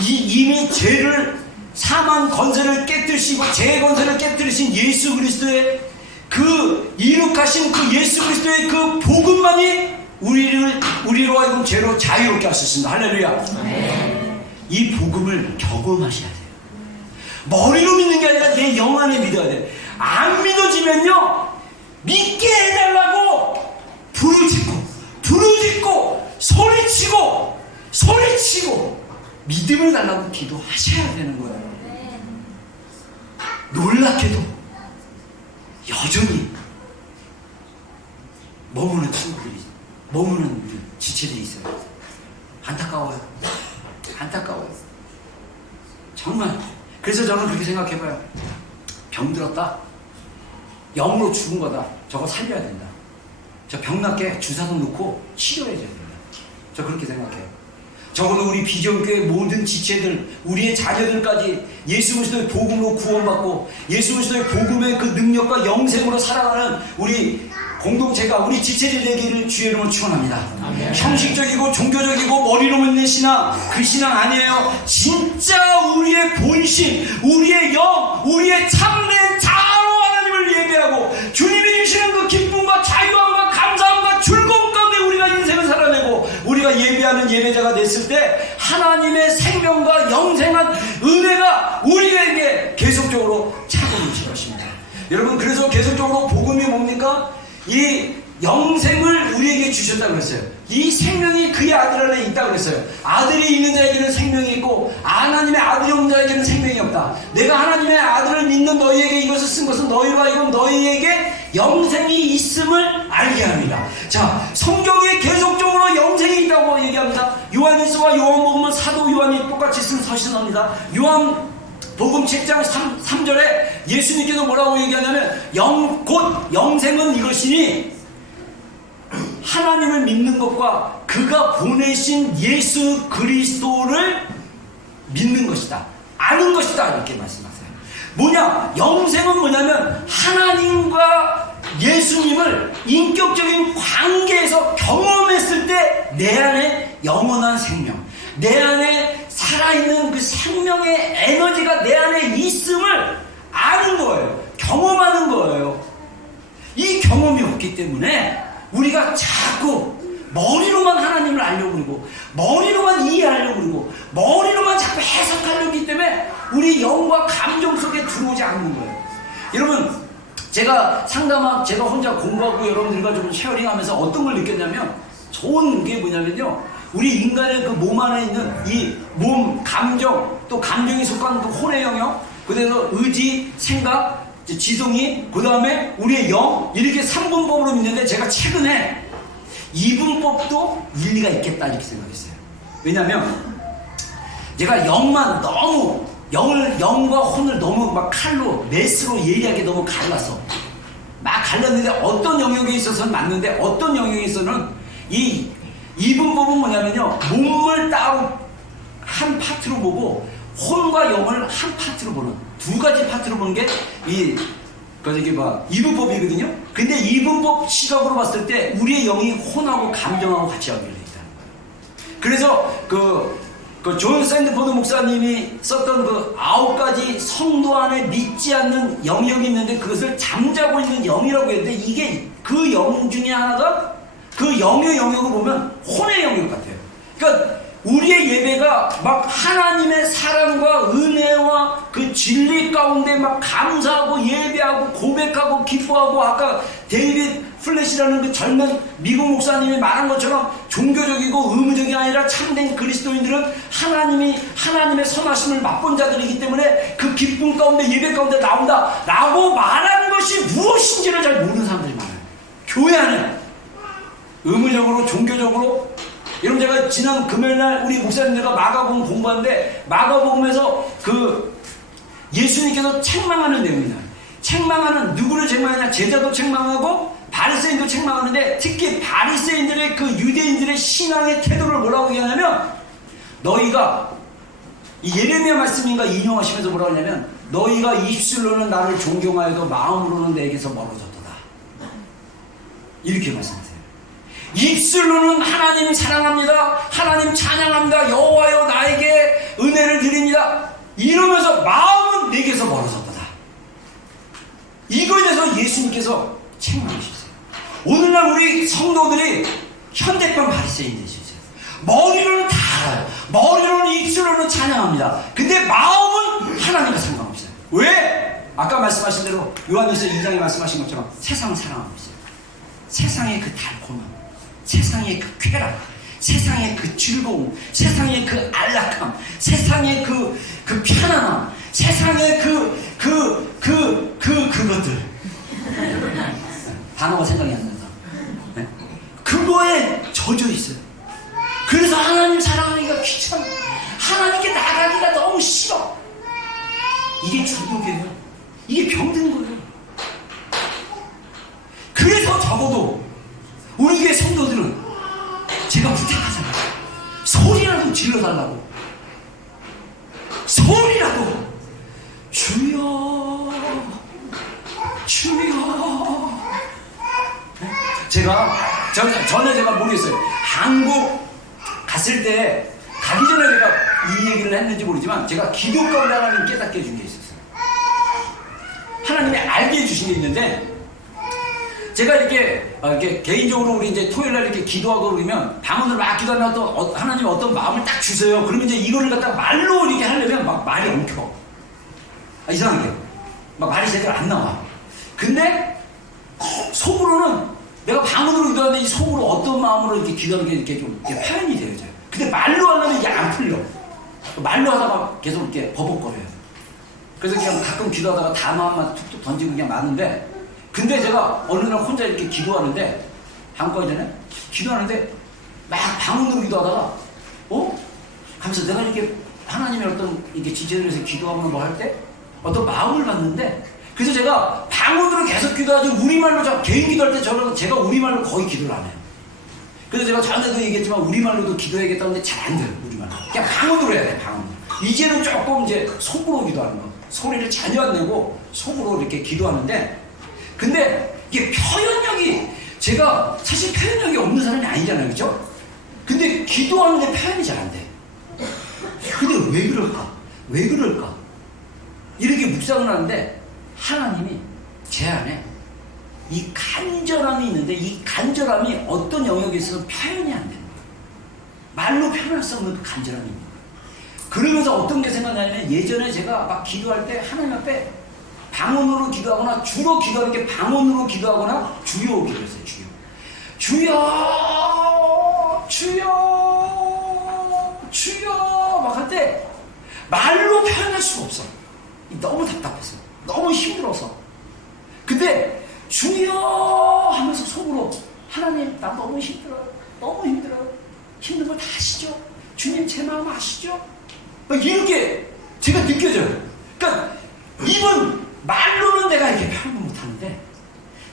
이미 죄를 사망 건세를 깨뜨리시고 죄의 건세를 깨뜨리신 예수 그리스도의 그 이룩하신 그 예수 그리스도의 그 복음만이 우리로 하여금 죄로 자유롭게 하셨습니다. 할렐루야. 네. 이 복음을 경험하셔야 돼요. 머리로 믿는 게 아니라 내 영 안에 믿어야 돼요. 안 믿어지면요 믿게 해달라고 부르짖고 소리 믿음을 달라고 기도하셔야 되는 거예요. 놀랍게도 여전히 머무는 친구들이, 머무는 지체들이 있어요. 안타까워요. 안타까워요. 정말. 그래서 저는 그렇게 생각해봐요. 병들었다. 영으로 죽은 거다. 저거 살려야 된다. 저 병났게 주사도 놓고 치료해줘야 된다. 저 그렇게 생각해요. 적어도 우리 비전교회 모든 지체들, 우리의 자녀들까지 예수 그리스도의 복음으로 구원받고 예수 그리스도의 복음의 그 능력과 영생으로 살아가는 우리 공동체가, 우리 지체들 되기를 주의 이름으로 축원합니다. 형식적이고 종교적이고 머리로 믿는 신앙, 그 신앙 아니에요. 진짜 우리의 본심, 우리의 영, 우리의 참된 자아로 하나님을 예배하고 주님이 주시는 그 기쁨과 자유함과 감사함과 즐거움 가운데 우리가 인생을 살아내고 우리가 예배하는 예배자가 됐을 때 하나님의 생명과 영생한 은혜가 우리에게 계속적으로 차고 넘칠 것입니다. 여러분, 그래서 계속적으로 복음이 뭡니까? 이 영생을 우리에게 주셨다고 그랬어요. 이 생명이 그의 아들 안에 있다고 그랬어요. 아들이 있는 자에게는 생명이 있고 하나님의 아들이 없는 자에게는 생명이 없다. 내가 하나님의 아들을 믿는 너희에게 이것을 쓴 것은 너희가 이건 너희에게 영생이 있음을 알게 합니다. 자, 성경에 계속적으로 영생이 있다고 얘기합니다. 요한일서와 요한복음은 사도 요한이 똑같이 쓴 서신입니다. 요한복음 7장 3절에 예수님께서 뭐라고 얘기하냐면 곧 영생은 이것이니 하나님을 믿는 것과 그가 보내신 예수 그리스도를 믿는 것이다. 아는 것이다. 이렇게 말씀하세요. 뭐냐? 영생은 뭐냐면 하나님과 예수님을 인격적인 관계에서 경험했을 때 내 안에 영원한 생명, 내 안에 살아있는 그 생명의 에너지가 내 안에 있음을 아는 거예요. 경험하는 거예요. 이 경험이 없기 때문에 우리가 자꾸 머리로만 하나님을 알려고 그러고 머리로만 이해하려고 그러고 머리로만 자꾸 해석하려고 하기 때문에 우리 영과 감정 속에 들어오지 않는 거예요. 여러분, 제가 제가 혼자 공부하고 여러분들과 좀 쉐어링하면서 어떤 걸 느꼈냐면 좋은 게 뭐냐면요, 우리 인간의 그 몸 안에 있는 이 몸, 감정, 또 감정이 속한 그 혼의 영역, 그래서 의지, 생각, 지성이, 그 다음에 우리의 영, 이렇게 3분법으로 믿는데 제가 최근에 2분법도 일리가 있겠다 이렇게 생각했어요. 왜냐하면 제가 영만 너무 영과 혼을 너무 막 칼로 메스로 예리하게 너무 갈랐어. 막 갈랐는데 어떤 영역에 있어서는 맞는데 어떤 영역에 있어서는 이 2분법은 뭐냐면요, 몸을 따로 한 파트로 보고 혼과 영을 한 파트로 보는, 두 가지 파트로 보는 게 이게 2분법이거든요. 근데 2분법 시각으로 봤을 때 우리의 영이 혼하고 감정하고 같이 연결되어 있다는 거예요. 그래서 존 샌드포드 목사님이 썼던 그 9가지 성도 안에 믿지 않는 영역이 있는데 그것을 잠자고 있는 영이라고 했는데 이게 그 영 중에 하나가 그 영의 영역을 보면 혼의 영역 같아요. 그러니까 우리의 예배가 막 하나님의 사랑과 은혜와 그 진리 가운데 막 감사하고 예배하고 고백하고 기뻐하고, 아까 데이빗 플래시라는 그 젊은 미국 목사님이 말한 것처럼 종교적이고 의무적이 아니라 참된 그리스도인들은 하나님의 선하심을 맛본 자들이기 때문에 그 기쁨 가운데 예배 가운데 나온다 라고 말하는 것이 무엇인지를 잘 모르는 사람들이 많아요. 교회 안에 의무적으로 종교적으로. 여러분, 제가 지난 금요일날 우리 목사님들과 마가복음 공부하는데 마가복음에서 그 예수님께서 책망하는 내용이다. 누구를 책망하냐? 제자도 책망하고 바리새인도 책망하는데 특히 바리새인들의 그 유대인들의 신앙의 태도를 뭐라고 얘기하냐면, 너희가 이 예레미야 말씀인가 인용하시면서 뭐라고 하냐면, 너희가 입술로는 나를 존경하여도 마음으로는 내게서 멀어졌도다. 이렇게 말씀하세요. 입술로는 하나님 사랑합니다, 하나님 찬양합니다, 여호와여 나에게 은혜를 드립니다 이러면서 마음은 내게서 멀어졌다. 이거에 대해서 예수님께서 책망하셨어요. 오늘날 우리 성도들이 현대판 바리새인들이시죠. 머리로는 다 알아요. 머리로는 입술로는 찬양합니다. 근데 마음은 하나님과 상관없어요. 왜? 아까 말씀하신 대로 요한일서 2장에 말씀하신 것처럼 세상을 사랑하고 있어요. 세상의 그 달콤함, 세상의 그 쾌락, 세상의 그 즐거움, 세상의 그 안락함, 세상의 그 편안함, 세상의 그것들. 단어가 생각이 안 난다. 네? 그거에 젖어 있어요. 그래서 하나님 사랑하기가 귀찮아. 하나님께 나가기가 너무 싫어. 이게 중독이에요. 이게 병든 거예요. 그래서 적어도 우리 교회 성도들은 제가 부탁하잖아요. 소리라도 질러달라고. 소리라도 주여 주여. 전에 제가 모르겠어요. 한국 갔을 때 가기 전에 제가 이 얘기를 했는지 모르지만 제가 기도 가운데 하나님 깨닫게 해준 게 있었어요. 하나님이 알게 해주신 게 있는데 제가 이렇게 개인적으로 우리 이제 토요일 날 이렇게 기도하고 그러면 방언을 막 기도하면 또 하나님 어떤 마음을 딱 주세요. 그러면 이제 이거를 갖다가 말로 이렇게 하려면 막 말이 엉켜. 이상하게 막 말이 제대로 안 나와. 근데 속으로는 내가 방언으로 기도하는데 이 속으로 어떤 마음으로 이렇게 기도하는 게 이렇게 좀 이렇게 표현이 되어져요. 근데 말로 하려면 이게 안 풀려. 말로 하다가 계속 이렇게 버벅거려요. 그래서 그냥 가끔 기도하다가 단어만 툭툭 던지고 그냥 마는데, 근데 제가 어느 날 혼자 이렇게 기도하는데, 한국 가기 전에 기도하는데 막 방언으로 기도하다가 하면서 내가 이렇게 하나님의 어떤 이렇게 지체를 해서 기도하거나 뭐 할 때 어떤 마음을 받는데, 그래서 제가 방언으로 계속 기도하지 우리말로 개인 기도할 때 제가 우리말로 거의 기도를 안 해요. 그래서 제가 전에도 얘기했지만 우리말로도 기도해야겠다는데 잘 안 돼요. 우리말로 그냥 방언으로 해야 돼. 방언. 이제는 조금 이제 속으로 기도하는 거, 소리를 전혀 안 내고 속으로 이렇게 기도하는데, 근데 이게 표현력이, 제가 사실 표현력이 없는 사람이 아니잖아요, 그죠? 근데 기도하는데 표현이 잘 안 돼. 근데 왜 그럴까? 왜 그럴까? 이렇게 묵상을 하는데 하나님이 제 안에 이 간절함이 있는데, 이 간절함이 어떤 영역에 있어서 표현이 안 되는 거예요. 말로 표현할 수 없는 그 간절함이 있는 거예요. 그러면서 어떤 게 생각나냐면, 예전에 제가 막 기도할 때 하나님 앞에 방언으로 기도하거나, 주로 기도하는 게 방언으로 기도하거나 주여 기도했어요. 주여 주여 주여 막 할 때 말로 표현할 수가 없어. 너무 답답해서, 너무 힘들어서. 근데 주여 하면서 속으로, 하나님 나 너무 힘들어요. 너무 힘들어요. 힘든 거 다 아시죠? 주님 제 마음 아시죠? 막 이렇게 제가 느껴져요. 그러니까 입은 말로는 내가 이렇게 표현을 못하는데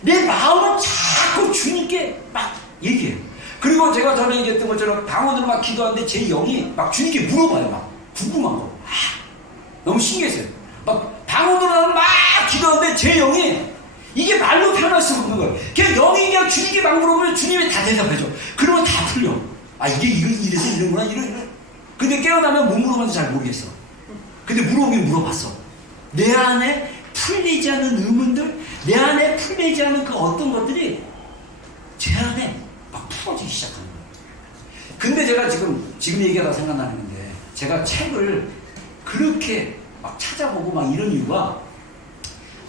내 마음은 자꾸 주님께 막 얘기해요. 그리고 제가 전에 얘기했던 것처럼 방언으로 막 기도하는데 제 영이 막 주님께 물어봐요. 막 궁금한 거. 너무 신기했어요. 막 방언으로 막 기도하는데 제 영이 이게 말로 표현할 수 없는 거예요. 그냥 영이 그냥 주님께 막 물어보면 주님이 다 대답해줘. 그러면 다 풀려. 이게 이래서 이런구나, 이런. 근데 깨어나면 못 물어봐서 잘 모르겠어. 근데 물어보긴 물어봤어. 내 안에 풀리지 않는 의문들, 내 안에 풀리지 않는 그 어떤 것들이 제 안에 막 풀어지기 시작하는 거예요. 근데 제가 지금 얘기하다 생각나는 건데, 제가 책을 그렇게 막 찾아보고 막 이런 이유가,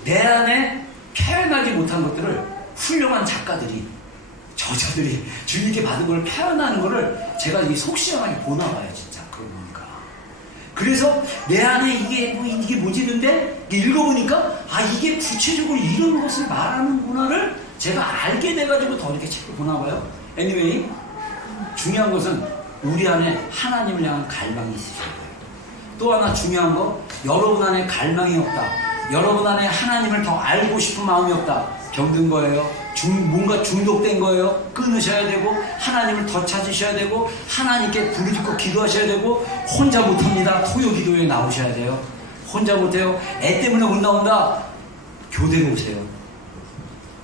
내 안에 표현하지 못한 것들을 훌륭한 작가들이, 저자들이 주님께 받은 걸 표현하는 거를 제가 속 시원하게 보나 봐요, 진짜. 그러고 보니까. 그래서 내 안에 이게 뭐지? 근데 읽어보니까, 이게 구체적으로 이런 것을 말하는구나를 제가 알게 돼가지고 더 이렇게 책을 보나 봐요. anyway, 중요한 것은 우리 안에 하나님을 향한 갈망이 있으셔야 돼요. 또 하나 중요한 거, 여러분 안에 갈망이 없다, 여러분 안에 하나님을 더 알고 싶은 마음이 없다, 병든 거예요. 뭔가 중독된 거예요. 끊으셔야 되고, 하나님을 더 찾으셔야 되고, 하나님께 부르짖고 기도하셔야 되고, 혼자 못합니다. 토요 기도에 나오셔야 돼요. 혼자 못해요. 애 때문에 못 나온다, 교대로 오세요.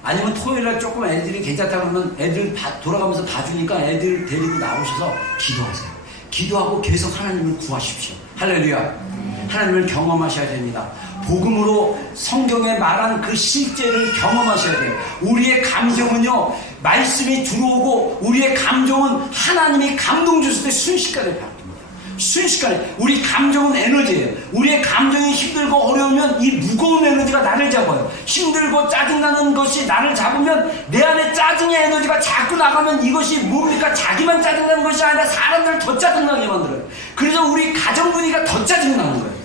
아니면 토요일날 조금 애들이 괜찮다 그러면 애들 돌아가면서 봐주니까 애들 데리고 나오셔서 기도하세요. 기도하고 계속 하나님을 구하십시오. 할렐루야. 하나님을 경험하셔야 됩니다. 복음으로 성경에 말한 그 실제를 경험하셔야 돼요. 우리의 감정은요, 말씀이 들어오고 우리의 감정은 하나님이 감동 주실 때 순식간에 바뀝니다. 순식간에. 우리 감정은 에너지예요. 우리의 감정이 힘들고 어려우면 이 무거운 에너지가 나를 잡아요. 힘들고 짜증나는 것이 나를 잡으면 내 안에 짜증의 에너지가 자꾸 나가면 이것이 뭡니까? 자기만 짜증나는 것이 아니라 사람들을 더 짜증나게 만들어요. 그래서 우리 가정 분위기가 더 짜증나는 거예요.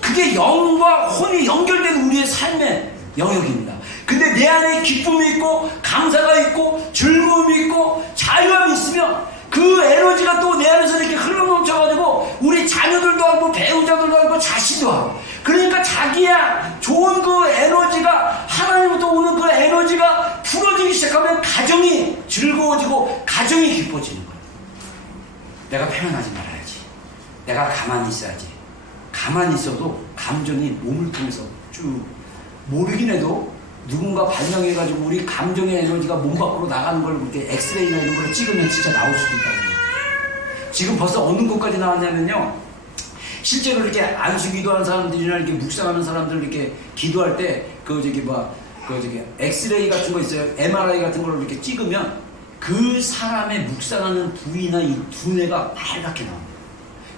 그게 영과 혼이 연결된 우리의 삶의 영역입니다. 근데 내 안에 기쁨이 있고 감사가 있고 즐거움이 있고 자유함이 있으면 그 에너지가 또 내 안에서 이렇게 흘러넘쳐가지고 우리 자녀들도 하고 배우자들도 하고 자신도 하고, 그러니까 자기야 좋은 그 에너지가 하나님부터 오는 그 에너지가 풀어지기 시작하면 가정이 즐거워지고 가정이 기뻐지는 거예요. 내가 표현하지 말아야지, 내가 가만히 있어야지. 가만히 있어도 감정이 몸을 통해서 쭉 모르긴 해도 누군가 발명해가지고 우리 감정의 에너지가 몸 밖으로 나가는 걸 그렇게 엑스레이나 이런 걸로 찍으면 진짜 나올 수도 있다고요. 지금 벌써 어느 곳까지 나왔냐면요, 실제로 이렇게 안수 기도하는 사람들이나 이렇게 묵상하는 사람들 이렇게 기도할 때 엑스레이 같은 거 있어요. MRI 같은 걸 이렇게 찍으면 그 사람의 묵상하는 부위나 이 두뇌가 빨갛게 나옵니다.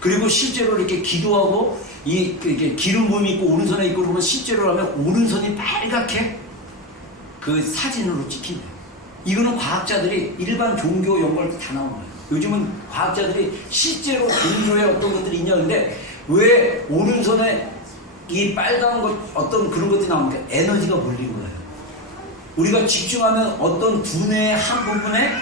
그리고 실제로 이렇게 기도하고 이렇게 기름 부음이 있고 오른손에 있고 그러면 실제로 하면 오른손이 빨갛게 그 사진으로 찍힌대요. 이거는 과학자들이 일반 종교 연구할 때 다 나온 거예요. 요즘은 과학자들이 실제로 종교에 어떤 것들이 있냐, 근데 왜 오른손에 이 빨간 것 어떤 그런 것들이 나오니까 에너지가 몰리는 거예요. 우리가 집중하면 어떤 두뇌의 한 부분에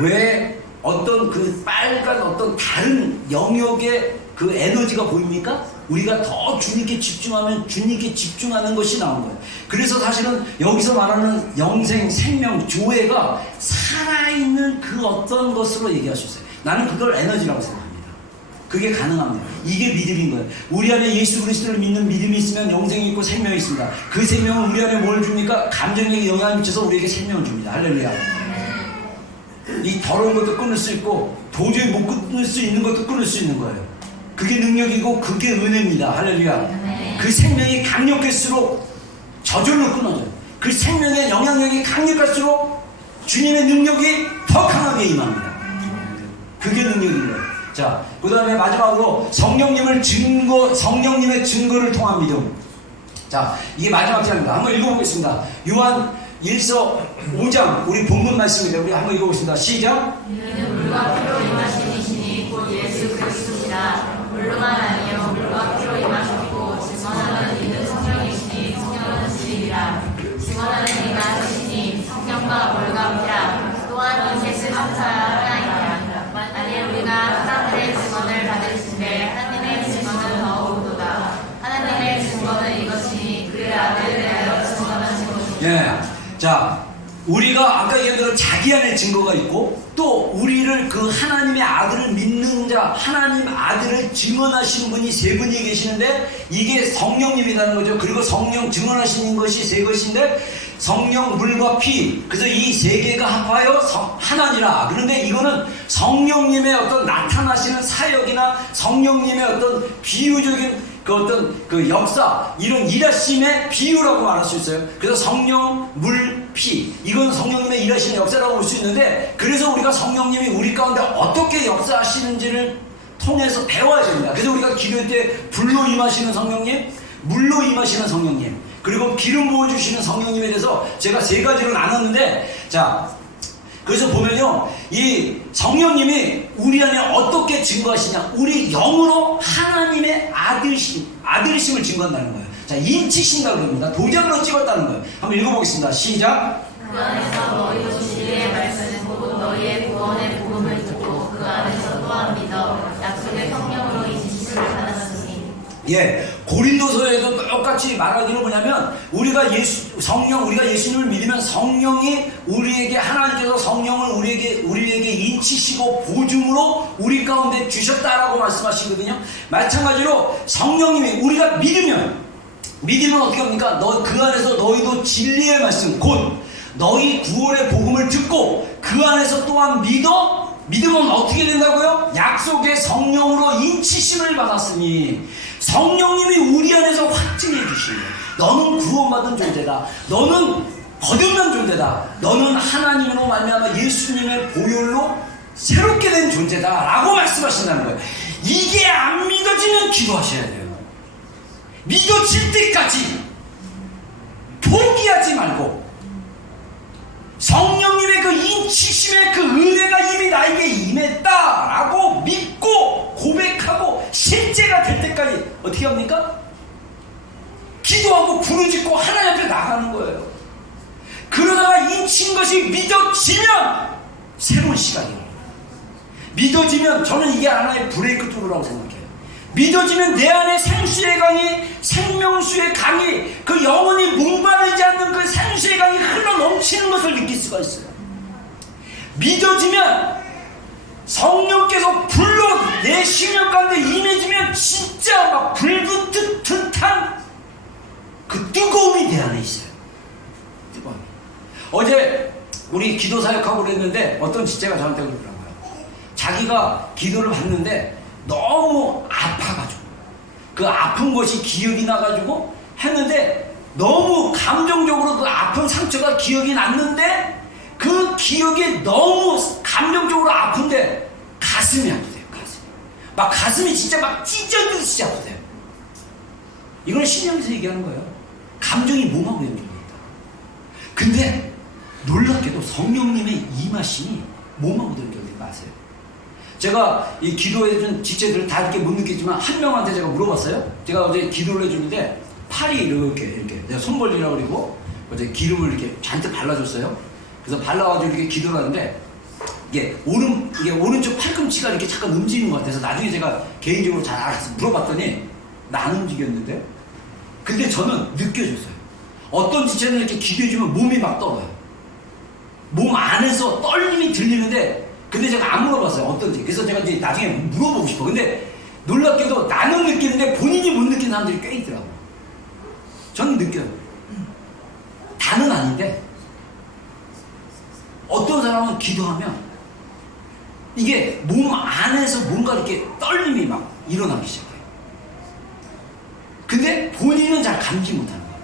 왜 어떤 그 빨간 어떤 다른 영역의 그 에너지가 보입니까? 우리가 더 주님께 집중하면 주님께 집중하는 것이 나온 거예요. 그래서 사실은 여기서 말하는 영생, 생명, 조회가 살아있는 그 어떤 것으로 얘기할 수 있어요. 나는 그걸 에너지라고 생각합니다. 그게 가능합니다. 이게 믿음인 거예요. 우리 안에 예수 그리스도를 믿는 믿음이 있으면 영생이 있고 생명이 있습니다. 그 생명은 우리 안에 뭘 줍니까? 감정에 영향을 미쳐서 우리에게 생명을 줍니다. 할렐루야. 이 더러운 것도 끊을 수 있고 도저히 못 끊을 수 있는 것도 끊을 수 있는 거예요. 그게 능력이고 그게 은혜입니다. 할렐루야. 그 생명이 강력할수록 저절로 끊어져요. 그 생명의 영향력이 강력할수록 주님의 능력이 더 강하게 임합니다. 그게 능력인 거예요. 자, 그 다음에 마지막으로 성령님의 증거를 통한 믿음. 자, 이게 마지막 장입니다. 한번 읽어보겠습니다. 요한 1서 5장, 우리 본문 말씀입니다. 우리 한번 읽어보겠습니다. 시작. 이는 물과 피로 임하신 이시니 곧 예수 그리스도시라. 물로만 아니요 물과 피로 임하셨고 증언하는 이는 성령이시니 성령은 진리라. 증언하는 이가 계시니 성령과 물과 피라. 또한 이 셋을 합사하나이다. 만일 우리가 사람들의 증언을 받으시되 하나님의 증언은 더욱도다. 하나님의 증거는 이것이니 그의 아들을 내어 증언하신 것이다. 예. 자, 우리가 아까 얘기한 대로 자기 안에 증거가 있고 또 우리를 그 하나님의 아들을 믿는 자, 하나님 아들을 증언하시는 분이 세 분이 계시는데 이게 성령님이라는 거죠. 그리고 성령 증언하시는 것이 세 것인데 성령, 물과 피, 그래서 이 세 개가 합하여 하나니라. 그런데 이거는 성령님의 어떤 나타나시는 사역이나 성령님의 어떤 비유적인 그 어떤 그 역사, 이런 일하심의 비유라고 말할 수 있어요. 그래서 성령, 물, 피, 이건 성령님의 일하시는 역사라고 볼 수 있는데, 그래서 우리가 성령님이 우리 가운데 어떻게 역사하시는지를 통해서 배워야 됩니다. 그래서 우리가 기도할 때 불로 임하시는 성령님, 물로 임하시는 성령님, 그리고 기름 부어주시는 성령님에 대해서 제가 세 가지로 나눴는데, 자, 그래서 보면요, 이 성령님이 우리 안에 어떻게 증거하시냐, 우리 영으로 하나님의 아들심을 증거한다는 거예요. 자, 인치신다고 합니다. 도장으로 찍었다는 거예요. 한번 읽어보겠습니다. 시작. 그 안에서 너희도 진리의 말씀 곧 너희의 구원의 복음을 듣고 그 안에서 또한 믿어 약속의 성령으로 인치심을 받았으니. 예, 고린도서에도 똑같이 말하기는 뭐냐면 우리가 예수님을 믿으면 성령이 우리에게, 하나님께서 성령을 우리에게 인치시고 보증으로 우리 가운데 주셨다라고 말씀하시거든요. 마찬가지로 성령님이 우리가 믿으면 어떻게 합니까? 그 안에서 너희도 진리의 말씀 곧 너희 구원의 복음을 듣고 그 안에서 또한 믿으면 어떻게 된다고요? 약속의 성령으로 인치심을 받았으니 성령님이 우리 안에서 확증해 주시는 거예요. 너는 구원받은 존재다. 너는 거듭난 존재다. 너는 하나님으로 말미암아 예수님의 보혈로 새롭게 된 존재다 라고 말씀하신다는 거예요. 이게 안 믿어지면 기도하셔야 돼요. 믿어질 때까지 포기하지 말고 성령님의 그 인치심의 그 은혜가 이미 나에게 임했다라고 믿고 고백하고 실제가 될 때까지 어떻게 합니까? 기도하고 부르짖고 하나님 앞에 나가는 거예요. 그러다가 인친 것이 믿어지면 새로운 시간이 옵니다. 믿어지면 저는 이게 하나의 브레이크 투루라고 생각해요. 믿어지면 내 안에 생수의 강이, 생명수의 강이, 그 영원히 목마르지 않는 그 생수의 강이 흘러 넘치는 것을 느낄 수가 있어요. 믿어지면 성령께서 불로 내 심령 가운데 임해지면 진짜 막 불붙은 듯한 그 뜨거움이 내 안에 있어요. 뜨거움이. 어제 우리 기도 사역하고 그랬는데 어떤 지체가 저한테 그러더라고요. 자기가 기도를 받는데 너무 아파가지고 그 아픈 것이 기억이 나가지고 했는데 너무 감정적으로 그 아픈 상처가 기억이 났는데 그 기억이 너무 감정적으로 아픈데 가슴이 아프대요. 가슴이 진짜 막 찢어지듯이 아프대요. 이걸 신약에서 얘기하는 거예요. 감정이 몸하고 연결되어 있다. 근데 놀랍게도 성령님의 임하심이 몸하고 연결된 거 아세요? 제가 이 기도해준 지체들을 다 이렇게 못 느꼈지만 한 명한테 제가 물어봤어요. 제가 어제 기도를 해주는데 팔이 이렇게 내가 손 벌리라고 그리고 어제 기름을 이렇게 잔뜩 발라줬어요. 그래서 발라가지고 이렇게 기도를 하는데 이게 오른쪽 팔꿈치가 이렇게 잠깐 움직이는 것 같아서 나중에 제가 개인적으로 잘 알아서 물어봤더니 안 움직였는데 근데 저는 느껴졌어요. 어떤 지체는 이렇게 기도해주면 몸이 막 떨어요. 몸 안에서 떨림이 들리는데 근데 제가 안 물어봤어요. 어떤지. 그래서 제가 이제 나중에 물어보고 싶어. 근데 놀랍게도 나는 느끼는데 본인이 못 느끼는 사람들이 꽤 있더라고요. 저는 느껴요. 다는 아닌데 어떤 사람은 기도하면 이게 몸 안에서 뭔가 이렇게 떨림이 막 일어나기 시작해요. 근데 본인은 잘 감지 못하는 거예요.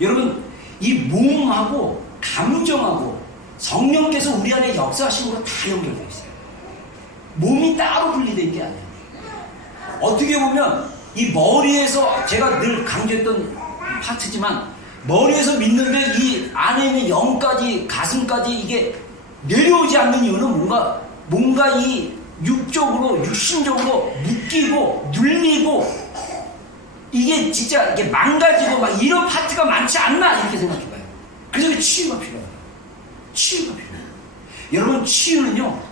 여러분 이 몸하고 감정하고 성령께서 우리 안에 역사하심으로 다 연결되어 있어요. 몸이 따로 분리된 게 아니에요. 어떻게 보면 이 머리에서 제가 늘 강조했던 파트지만 머리에서 믿는데 이 안에 있는 영까지 가슴까지 이게 내려오지 않는 이유는 뭔가 이 육신적으로 묶이고 눌리고 이게 진짜 이게 망가지고 막 이런 파트가 많지 않나 이렇게 생각해봐요. 그래서 치유가 필요해요. 치유가 필요해요. 여러분 치유는요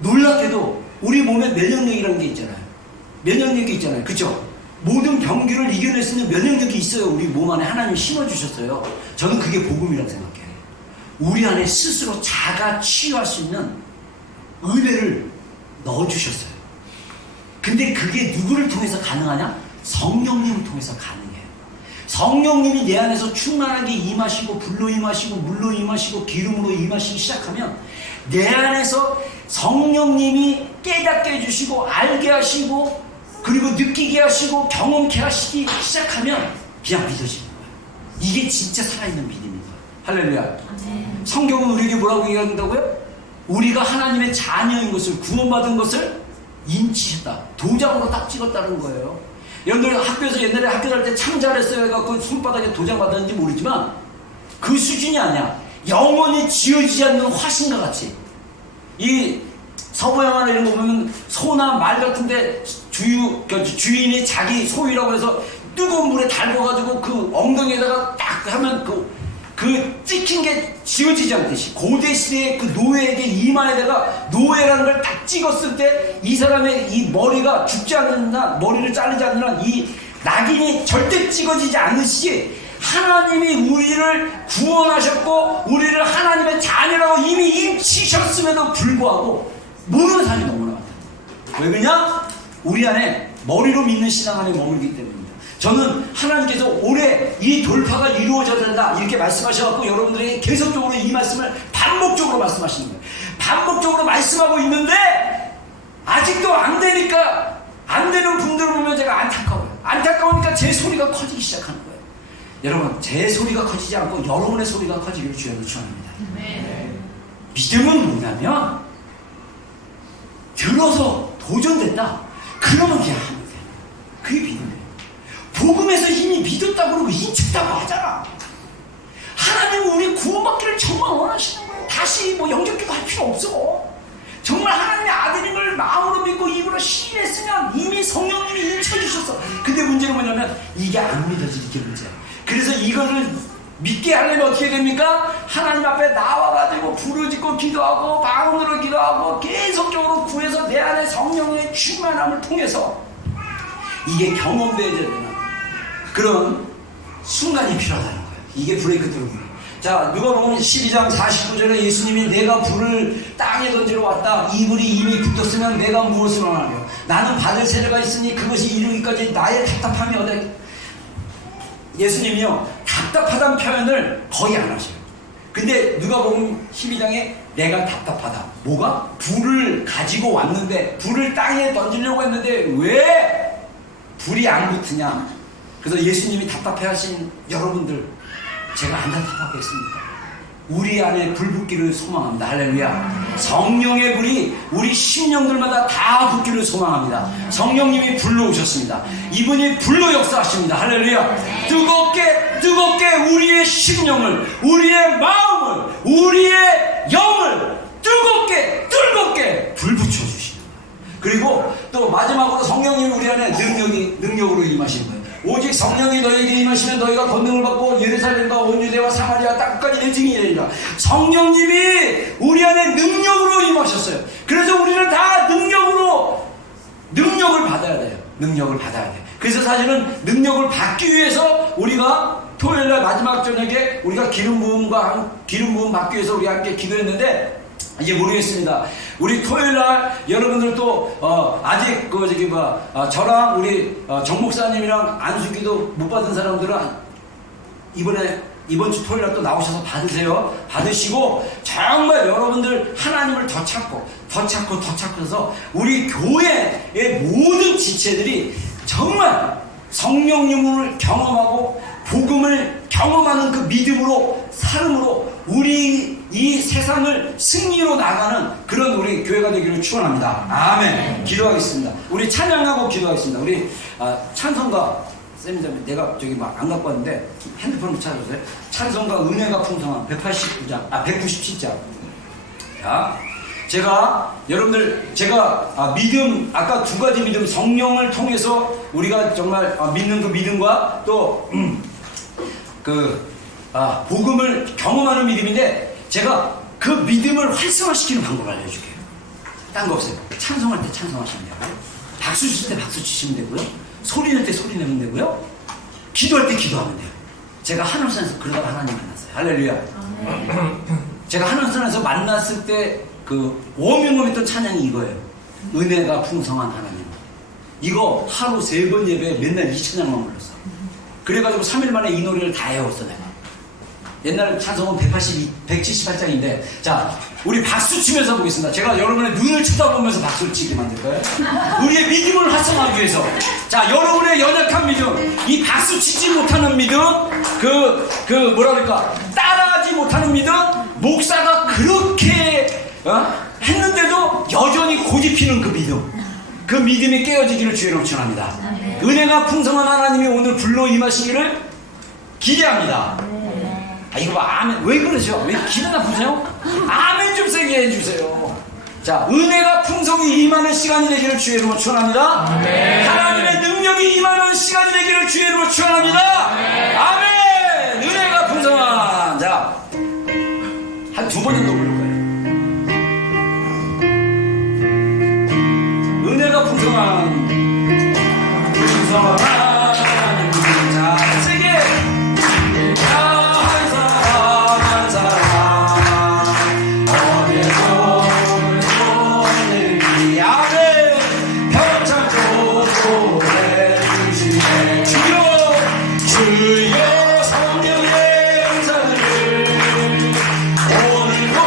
놀랍게도 우리 몸에 면역력이라는 게 있잖아요. 면역력이 있잖아요. 그쵸? 모든 병기를 이겨낼 수 있는 면역력이 있어요. 우리 몸 안에 하나님 심어주셨어요. 저는 그게 복음이라고 생각해요. 우리 안에 스스로 자가 치유할 수 있는 은혜를 넣어주셨어요. 근데 그게 누구를 통해서 가능하냐? 성령님을 통해서 가능해요. 성령님이 내 안에서 충만하게 임하시고 불로 임하시고 물로 임하시고 기름으로 임하시기 시작하면 내 안에서 성령님이 깨닫게 해주시고 알게 하시고 그리고 느끼게 하시고 경험케 하시기 시작하면 그냥 믿어지는 거예요. 이게 진짜 살아있는 믿음입니다. 할렐루야. 성경은 우리에게 뭐라고 얘기한다고요? 우리가 하나님의 자녀인 것을 구원받은 것을 인치셨다. 도장으로 딱 찍었다는 거예요. 여러분들 학교에서 옛날에 학교 다닐 때 참 잘했어요 해갖고 손바닥에 도장 받았는지 모르지만 그 수준이 아니야. 영원히 지워지지 않는 화신과 같이 이 서부 영화나 이런 거 보면 소나 말 같은데 주인이 자기 소유라고 해서 뜨거운 물에 달궈가지고 그 엉덩이에다가 딱 하면 그 찍힌 게 지워지지 않듯이 고대 시대의 그 노예에게 이마에다가 노예라는 걸 딱 찍었을 때 이 사람의 이 머리가 죽지 않는 한 머리를 자르지 않는 한 이 낙인이 절대 찍어지지 않듯이 하나님이 우리를 구원하셨고 우리를 하나님의 자녀라고 이미 인치셨음에도 불구하고 모르는 사람이 너무나 많다. 왜 그러냐? 우리 안에 머리로 믿는 신앙 안에 머물기 때문입니다. 저는 하나님께서 올해 이 돌파가 이루어져야 된다 이렇게 말씀하셔갖고 여러분들에게 계속적으로 이 말씀을 반복적으로 말씀하시는 거예요. 반복적으로 말씀하고 있는데 아직도 안 되니까 안 되는 분들을 보면 제가 안타까워요. 안타까우니까 제 소리가 커지기 시작하는 거예요. 여러분 제 소리가 커지지 않고 여러분의 소리가 커지기를 주여서 축원합니다. 믿음은 뭐냐면 들어서 도전됐다. 그러면 그냥 하면 돼. 그게 믿음이에요. 복음에서 이미 믿었다고 그러고 인쳤다고 하잖아. 하나님은 우리 구원받기를 정말 원하시는 거예요. 다시 뭐 영접기도 할 필요 없어. 정말 하나님의 아들임을 마음으로 믿고 입으로 시인했으면 이미 성령님이 인쳐주셨어. 근데 문제는 뭐냐면 이게 안 믿어지는 게 문제야. 그래서 이거를 믿게 하려면 어떻게 됩니까? 하나님 앞에 나와가지고 부르짖고 기도하고 마음으로 기도하고 계속적으로 구해서 내 안에 성령의 충만함을 통해서 이게 경험되어야 되는 그런 순간이 필요하다는 거예요. 이게 브레이크 트루입니다. 자, 누가복음 12장 49절에 예수님이 내가 불을 땅에 던지러 왔다. 이 불이 이미 붙었으면 내가 무엇을 원하며 나는 받을 세례가 있으니 그것이 이루기까지 나의 답답함이 어디. 예수님이요 답답하다는 표현을 거의 안 하셔요. 근데 누가복음 12장에 내가 답답하다. 뭐가? 불을 가지고 왔는데 불을 땅에 던지려고 했는데 왜 불이 안 붙으냐. 그래서 예수님이 답답해하신 여러분들 제가 안 답답하겠습니까? 우리 안에 불 붙기를 소망합니다. 할렐루야. 성령의 불이 우리 심령들마다 다 붙기를 소망합니다. 성령님이 불러 오셨습니다. 이분이 불로 역사하십니다. 할렐루야. 뜨겁게 우리의 심령을, 우리의 마음을, 우리의 영을 뜨겁게 불 붙여주십니다. 그리고 또 마지막으로 성령님이 우리 안에 능력으로 임하시는 거예요. 오직 성령이 너에게 임하시면 너희가 권능을 받고 예루살렘과 온 유대와 사마리아 땅까지 내 증인이 되리라. 성령님이 우리 안에 능력으로 임하셨어요. 그래서 우리는 다 능력을 받아야 돼요. 능력을 받아야 돼요. 그래서 사실은 능력을 받기 위해서 우리가 토요일날 마지막 저녁에 우리가 기름 부음 받기 위해서 우리 함께 기도했는데 이제 모르겠습니다. 우리 토요일날 여러분들 또 아직 저랑 우리 정 목사님이랑 안수기도 못 받은 사람들은 이번 주 토요일날 또 나오셔서 받으세요. 받으시고 정말 여러분들 하나님을 더 찾고 해서 우리 교회의 모든 지체들이 정말 성령님을 경험하고 복음을 경험하는 그 믿음으로 삶으로 우리 이 세상을 승리로 나가는 그런 우리 교회가 되기를 축원합니다. 아멘. 기도하겠습니다. 우리 찬양하고 기도하겠습니다. 우리 찬송가 쌤이 내가 저기 막 안 갖고 왔는데 핸드폰으로 찾아주세요. 찬송가 은혜가 풍성한 197장. 자, 제가 믿음, 아까 두 가지 믿음, 성령을 통해서 우리가 정말 믿는 그 믿음과 또 복음을 경험하는 믿음인데 제가 그 믿음을 활성화시키는 방법을 알려줄게요. 딴 거 없어요. 찬송할 때 찬송하시면 되고요. 박수 칠 때 박수 치시면 되고요. 소리 낼 때 소리 내면 되고요. 기도할 때 기도하면 돼요. 제가 하늘산에서 그러다가 하나님 만났어요. 할렐루야. 제가 하늘산에서 만났을 때 워밍업했던 찬양이 이거예요. 은혜가 풍성한 하나님. 이거 하루 3번 예배에 맨날 이 찬양만 불렀어. 그래가지고 3일 만에 이 노래를 다 외웠어 내가. 옛날 찬송은 178장인데 자 우리 박수 치면서 보겠습니다. 제가 여러분의 눈을 쳐다보면서 박수를 치게 만들 거예요. 우리의 믿음을 활성화하기 위해서. 자, 여러분의 연약한 믿음, 이 박수 치지 못하는 믿음, 따라하지 못하는 믿음, 목사가 그렇게 했는데도 여전히 고집피는 그 믿음, 그 믿음이 깨어지기를 주의 이름으로 축원합니다. 은혜가 풍성한 하나님이 오늘 불러 임하시기를 기대합니다. 이거 봐, 아멘. 왜 그러죠? 왜 기분 나쁘세요? 아멘 좀 세게 해주세요. 자, 은혜가 풍성히 임하는 시간이 되기를 주의 이름으로 축원합니다. 하나님의 능력이 임하는 시간이 되기를 주의 이름으로 축원합니다. 아멘. 은혜가 풍성한. 자, 한 2번 정도 부를 거예요. 은혜가 풍성한 하나님. 자, 세게. 주여 성령의 은사를 오늘도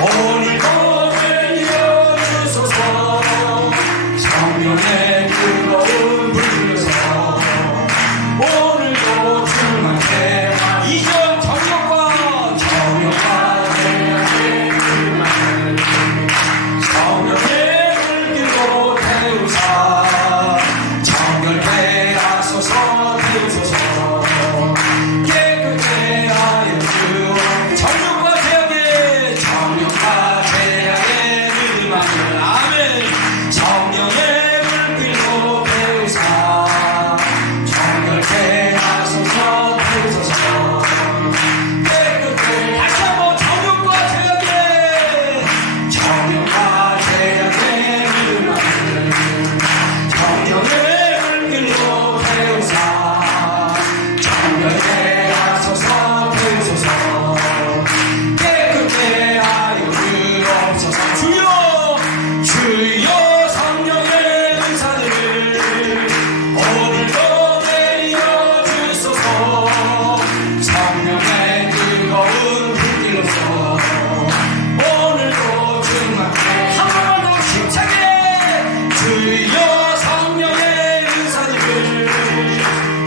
오늘도 내려 주소서 성령의 뜨거운 불 주소서 오늘도 주님께 이전 정욕과 대학의 성령의 불길로 태우사 정결케 하소서 태우소서 깨끗게 하여 주옵소서 정욕과 대학의 믿음하는 아멘 성령의 불길로 태우사 정결케 하소서 태우소서 깨끗게 다시 한번 정욕과 대학의 믿음하는 성령의 불길로 태우사 정결케 하소서 태우소서 깨끗게 하여 주옵소서 주여 성령의 은사들을 오늘도 내려 주소서 성령의 뜨거운 불길로서 오늘도 충만케 한 번만 더 힘차게 주여 성령의 은사들을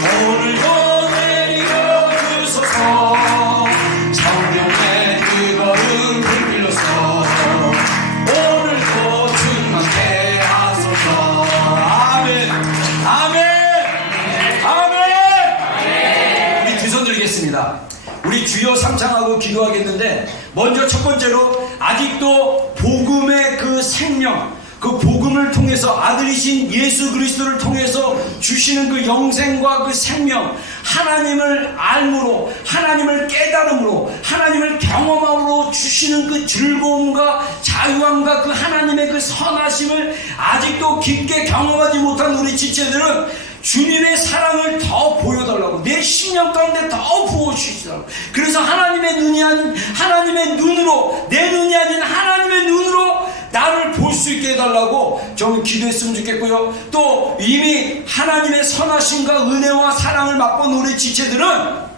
오늘도 내려 주소서 성령의 뜨거운 불길로서 오늘도 충만케 하소서 아멘 아멘 아멘 우리 두 손 들겠습니다. 우리 주여 삼창하고 기도하겠는데 먼저 첫 번째로 아직도 복음의 그 생명 그 복음을 통해서 아들이신 예수 그리스도를 통해서 주시는 그 영생과 그 생명 하나님을 알므로 하나님을 깨달음으로 하나님을 경험함으로 주시는 그 즐거움과 자유함과 그 하나님의 그 선하심을 아직도 깊게 경험하지 못한 우리 지체들은 주님의 사랑을 더 보여달라고 내 심령 가운데 더 부어주시더라고. 그래서 하나님의 눈이 아닌 하나님의 눈으로 내 눈이 아닌 하나님의 눈으로 나를 볼 수 있게 해달라고 저는 기도했으면 좋겠고요. 또 이미 하나님의 선하심과 은혜와 사랑을 맛본 우리 지체들은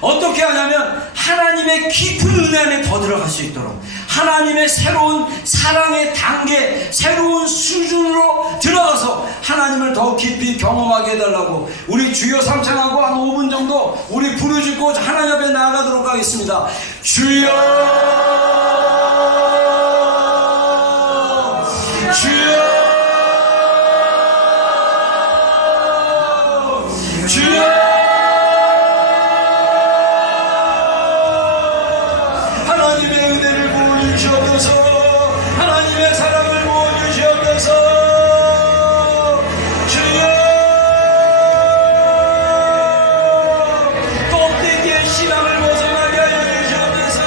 어떻게 하냐면 하나님의 깊은 은혜 안에 더 들어갈 수 있도록 하나님의 새로운 사랑의 단계 새로운 수준으로 들어가서 하나님을 더 깊이 경험하게 해달라고 우리 주여 삼창하고 한 5분 정도 우리 부르짖고 하나님 앞에 나아가도록 하겠습니다. 주여 주여 주여 하나님의 은혜를 부어주시옵소서 하나님의 사랑을 부어주시옵소서 주여 꼭대기의 신앙을 벗어나게 하여 주시옵소서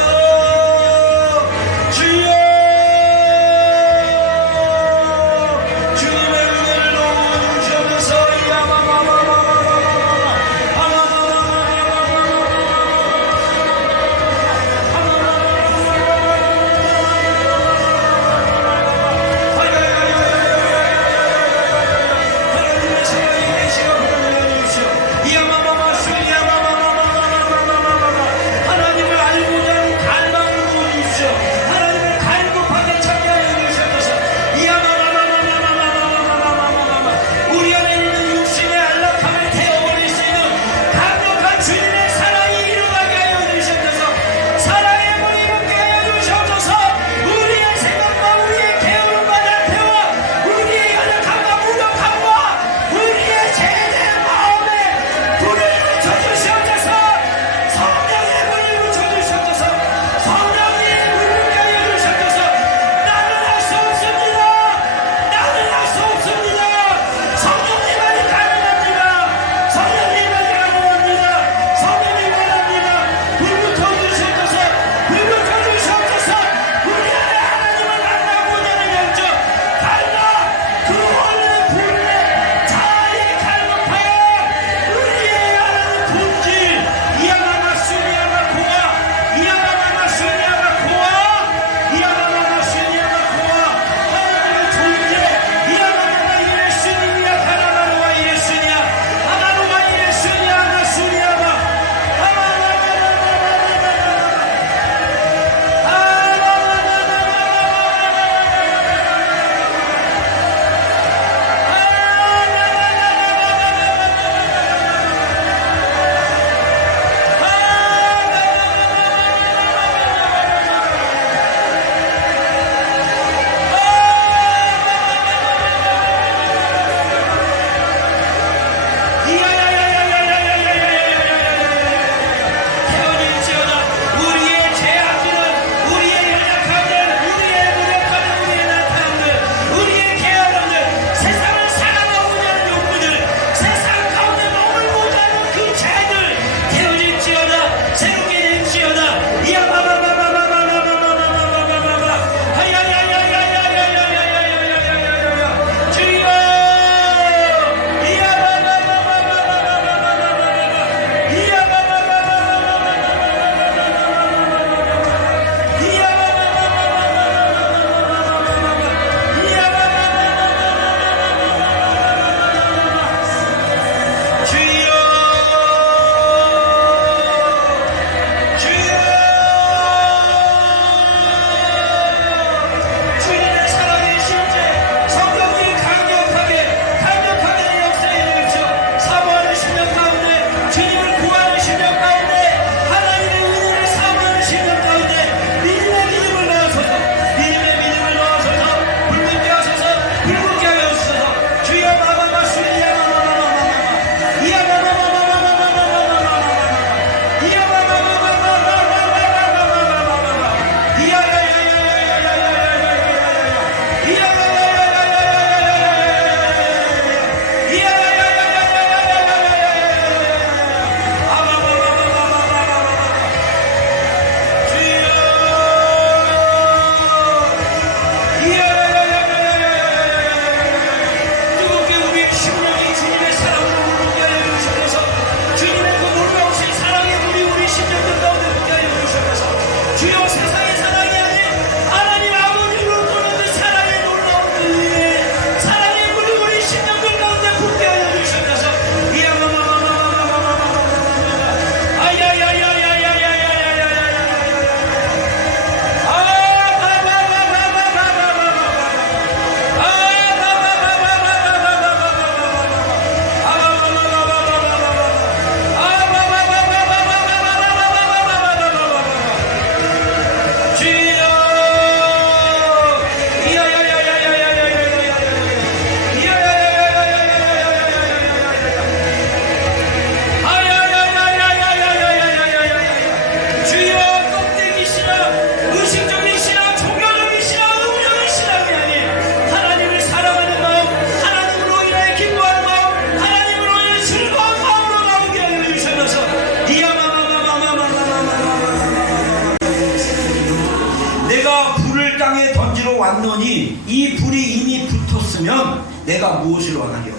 내가 불을 땅에 던지러 왔노니 이 불이 이미 붙었으면 내가 무엇을 원하려?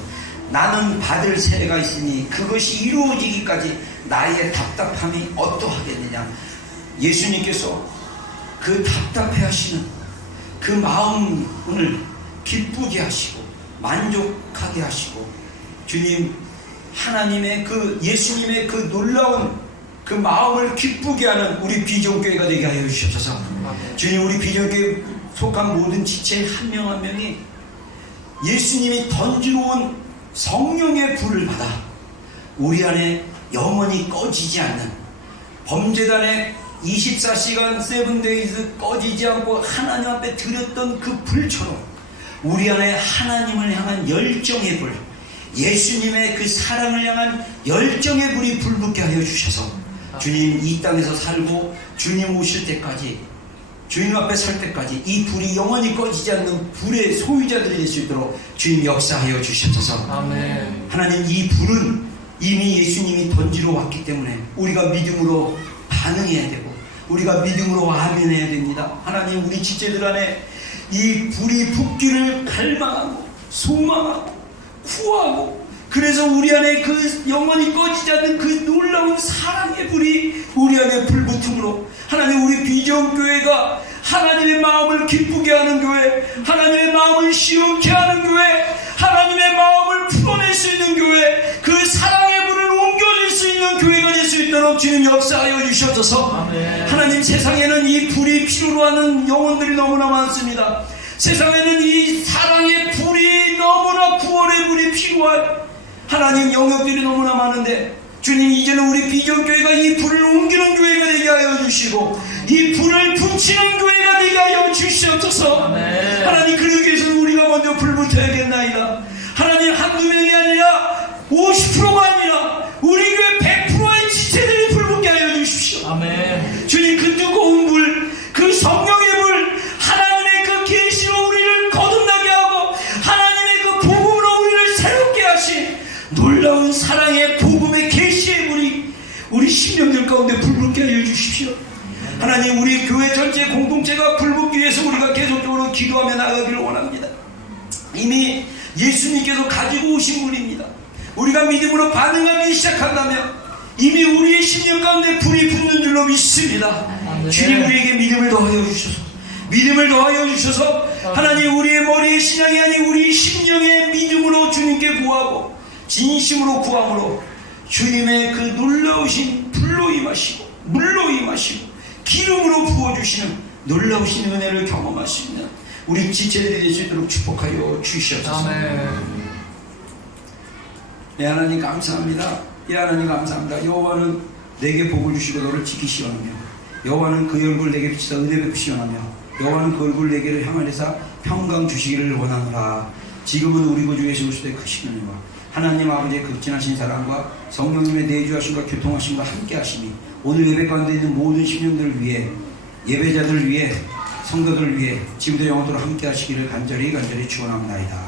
나는 받을 세례가 있으니 그것이 이루어지기까지 나의 답답함이 어떠하겠느냐. 예수님께서 그 답답해하시는 그 마음을 기쁘게 하시고 만족하게 하시고, 주님 하나님의 그 예수님의 그 놀라운 그 마음을 기쁘게 하는 우리 비전교회가 되게 하여 주시옵소서. 주님, 우리 비전교회에 속한 모든 지체 한 명 한 명이 예수님이 던지러 온 성령의 불을 받아 우리 안에 영원히 꺼지지 않는, 범죄단의 24시간 세븐데이즈 꺼지지 않고 하나님 앞에 드렸던 그 불처럼 우리 안에 하나님을 향한 열정의 불, 예수님의 그 사랑을 향한 열정의 불이 불붙게 하여 주셔서 주님 이 땅에서 살고 주님 오실 때까지, 주님 앞에 설 때까지 이 불이 영원히 꺼지지 않는 불의 소유자들이 될 수 있도록 주님 역사하여 주시옵소서. 아멘. 하나님, 이 불은 이미 예수님이 던지러 왔기 때문에 우리가 믿음으로 반응해야 되고 우리가 믿음으로 아멘해야 됩니다. 하나님, 우리 지체들 안에 이 불이 붙기를 갈망하고 소망하고 구하고, 그래서 우리 안에 그 영원히 꺼지지 않는 그 놀라운 사랑의 불이 우리 안에 불붙음으로 하나님, 우리 비전교회가 하나님의 마음을 기쁘게 하는 교회, 하나님의 마음을 시원케 하는 교회, 하나님의 마음을 풀어낼 수 있는 교회, 그 사랑의 불을 옮겨줄 수 있는 교회가 될 수 있도록 주님 역사하여 주시옵소서. 아멘. 하나님, 세상에는 이 불이 필요로 하는 영혼들이 너무나 많습니다. 세상에는 이 사랑의 불이 너무나, 구원의 불이 필요한 하나님 영역들이 너무나 많은데, 주님 이제는 우리 비전교회가 이 불을 옮기는 교회가 되게 하여 주시고 이 불을 붙이는 교회가 되게 하여 주시옵소서. 아멘. 하나님, 그러기 위해서는 우리가 먼저 불 붙어야겠나이다. 하나님, 한두 명이 아니라 50%가 아니라 우리 교회 100%의 지체들이 불 붙게 하여 주십시오. 아멘. 주님, 그 뜨거운 불, 그 성령의 불, 하나님의 그 계시로 우리를 거듭나게 하고 하나님의 그 복음으로 우리를 새롭게 하신 놀라운 사랑의 복음의 계시의 불이 우리 심령들 가운데 불붙게 하여 주십시오. 하나님, 우리 교회 전체 공동체가 불붙기 위해서 우리가 계속적으로 기도하며 나가기를 원합니다. 이미 예수님께서 가지고 오신 불입니다. 우리가 믿음으로 반응하기 시작한다면 이미 우리의 심령 가운데 불이 붙는 줄로 믿습니다. 주님, 우리에게 믿음을 더하여 주셔서, 믿음을 더하여 주셔서 하나님, 우리의 머리의 신앙이 아닌 우리 심령의 믿음으로 주님께 구하고 진심으로 구함으로 주님의 그 놀라우신 불로 임하시고 물로 임하시고 기름으로 부어주시는 놀라우신 은혜를 경험할 수 있는 우리 지체들이 될 수 있도록 축복하여 주시옵소서. 아멘. 네, 하나님 감사합니다. 예, 하나님 감사합니다. 여호와는 내게 복을 주시고 너를 지키시오며, 여호와는 그 얼굴 내게 비치사 은혜 베푸시오며, 여호와는 그 얼굴 내게를 향하여서 평강 주시기를 원하노라. 지금은 우리 구주 예수 그리스도의 크신 은혜와 하나님 아버지의 극진하신 사랑과 성령님의 내주하심과 교통하심과 함께하심이 오늘 예배 가운데 있는 모든 심령들을 위해, 예배자들을 위해, 성도들을 위해 지금도 영원토록 함께하시기를 간절히 축원합니다.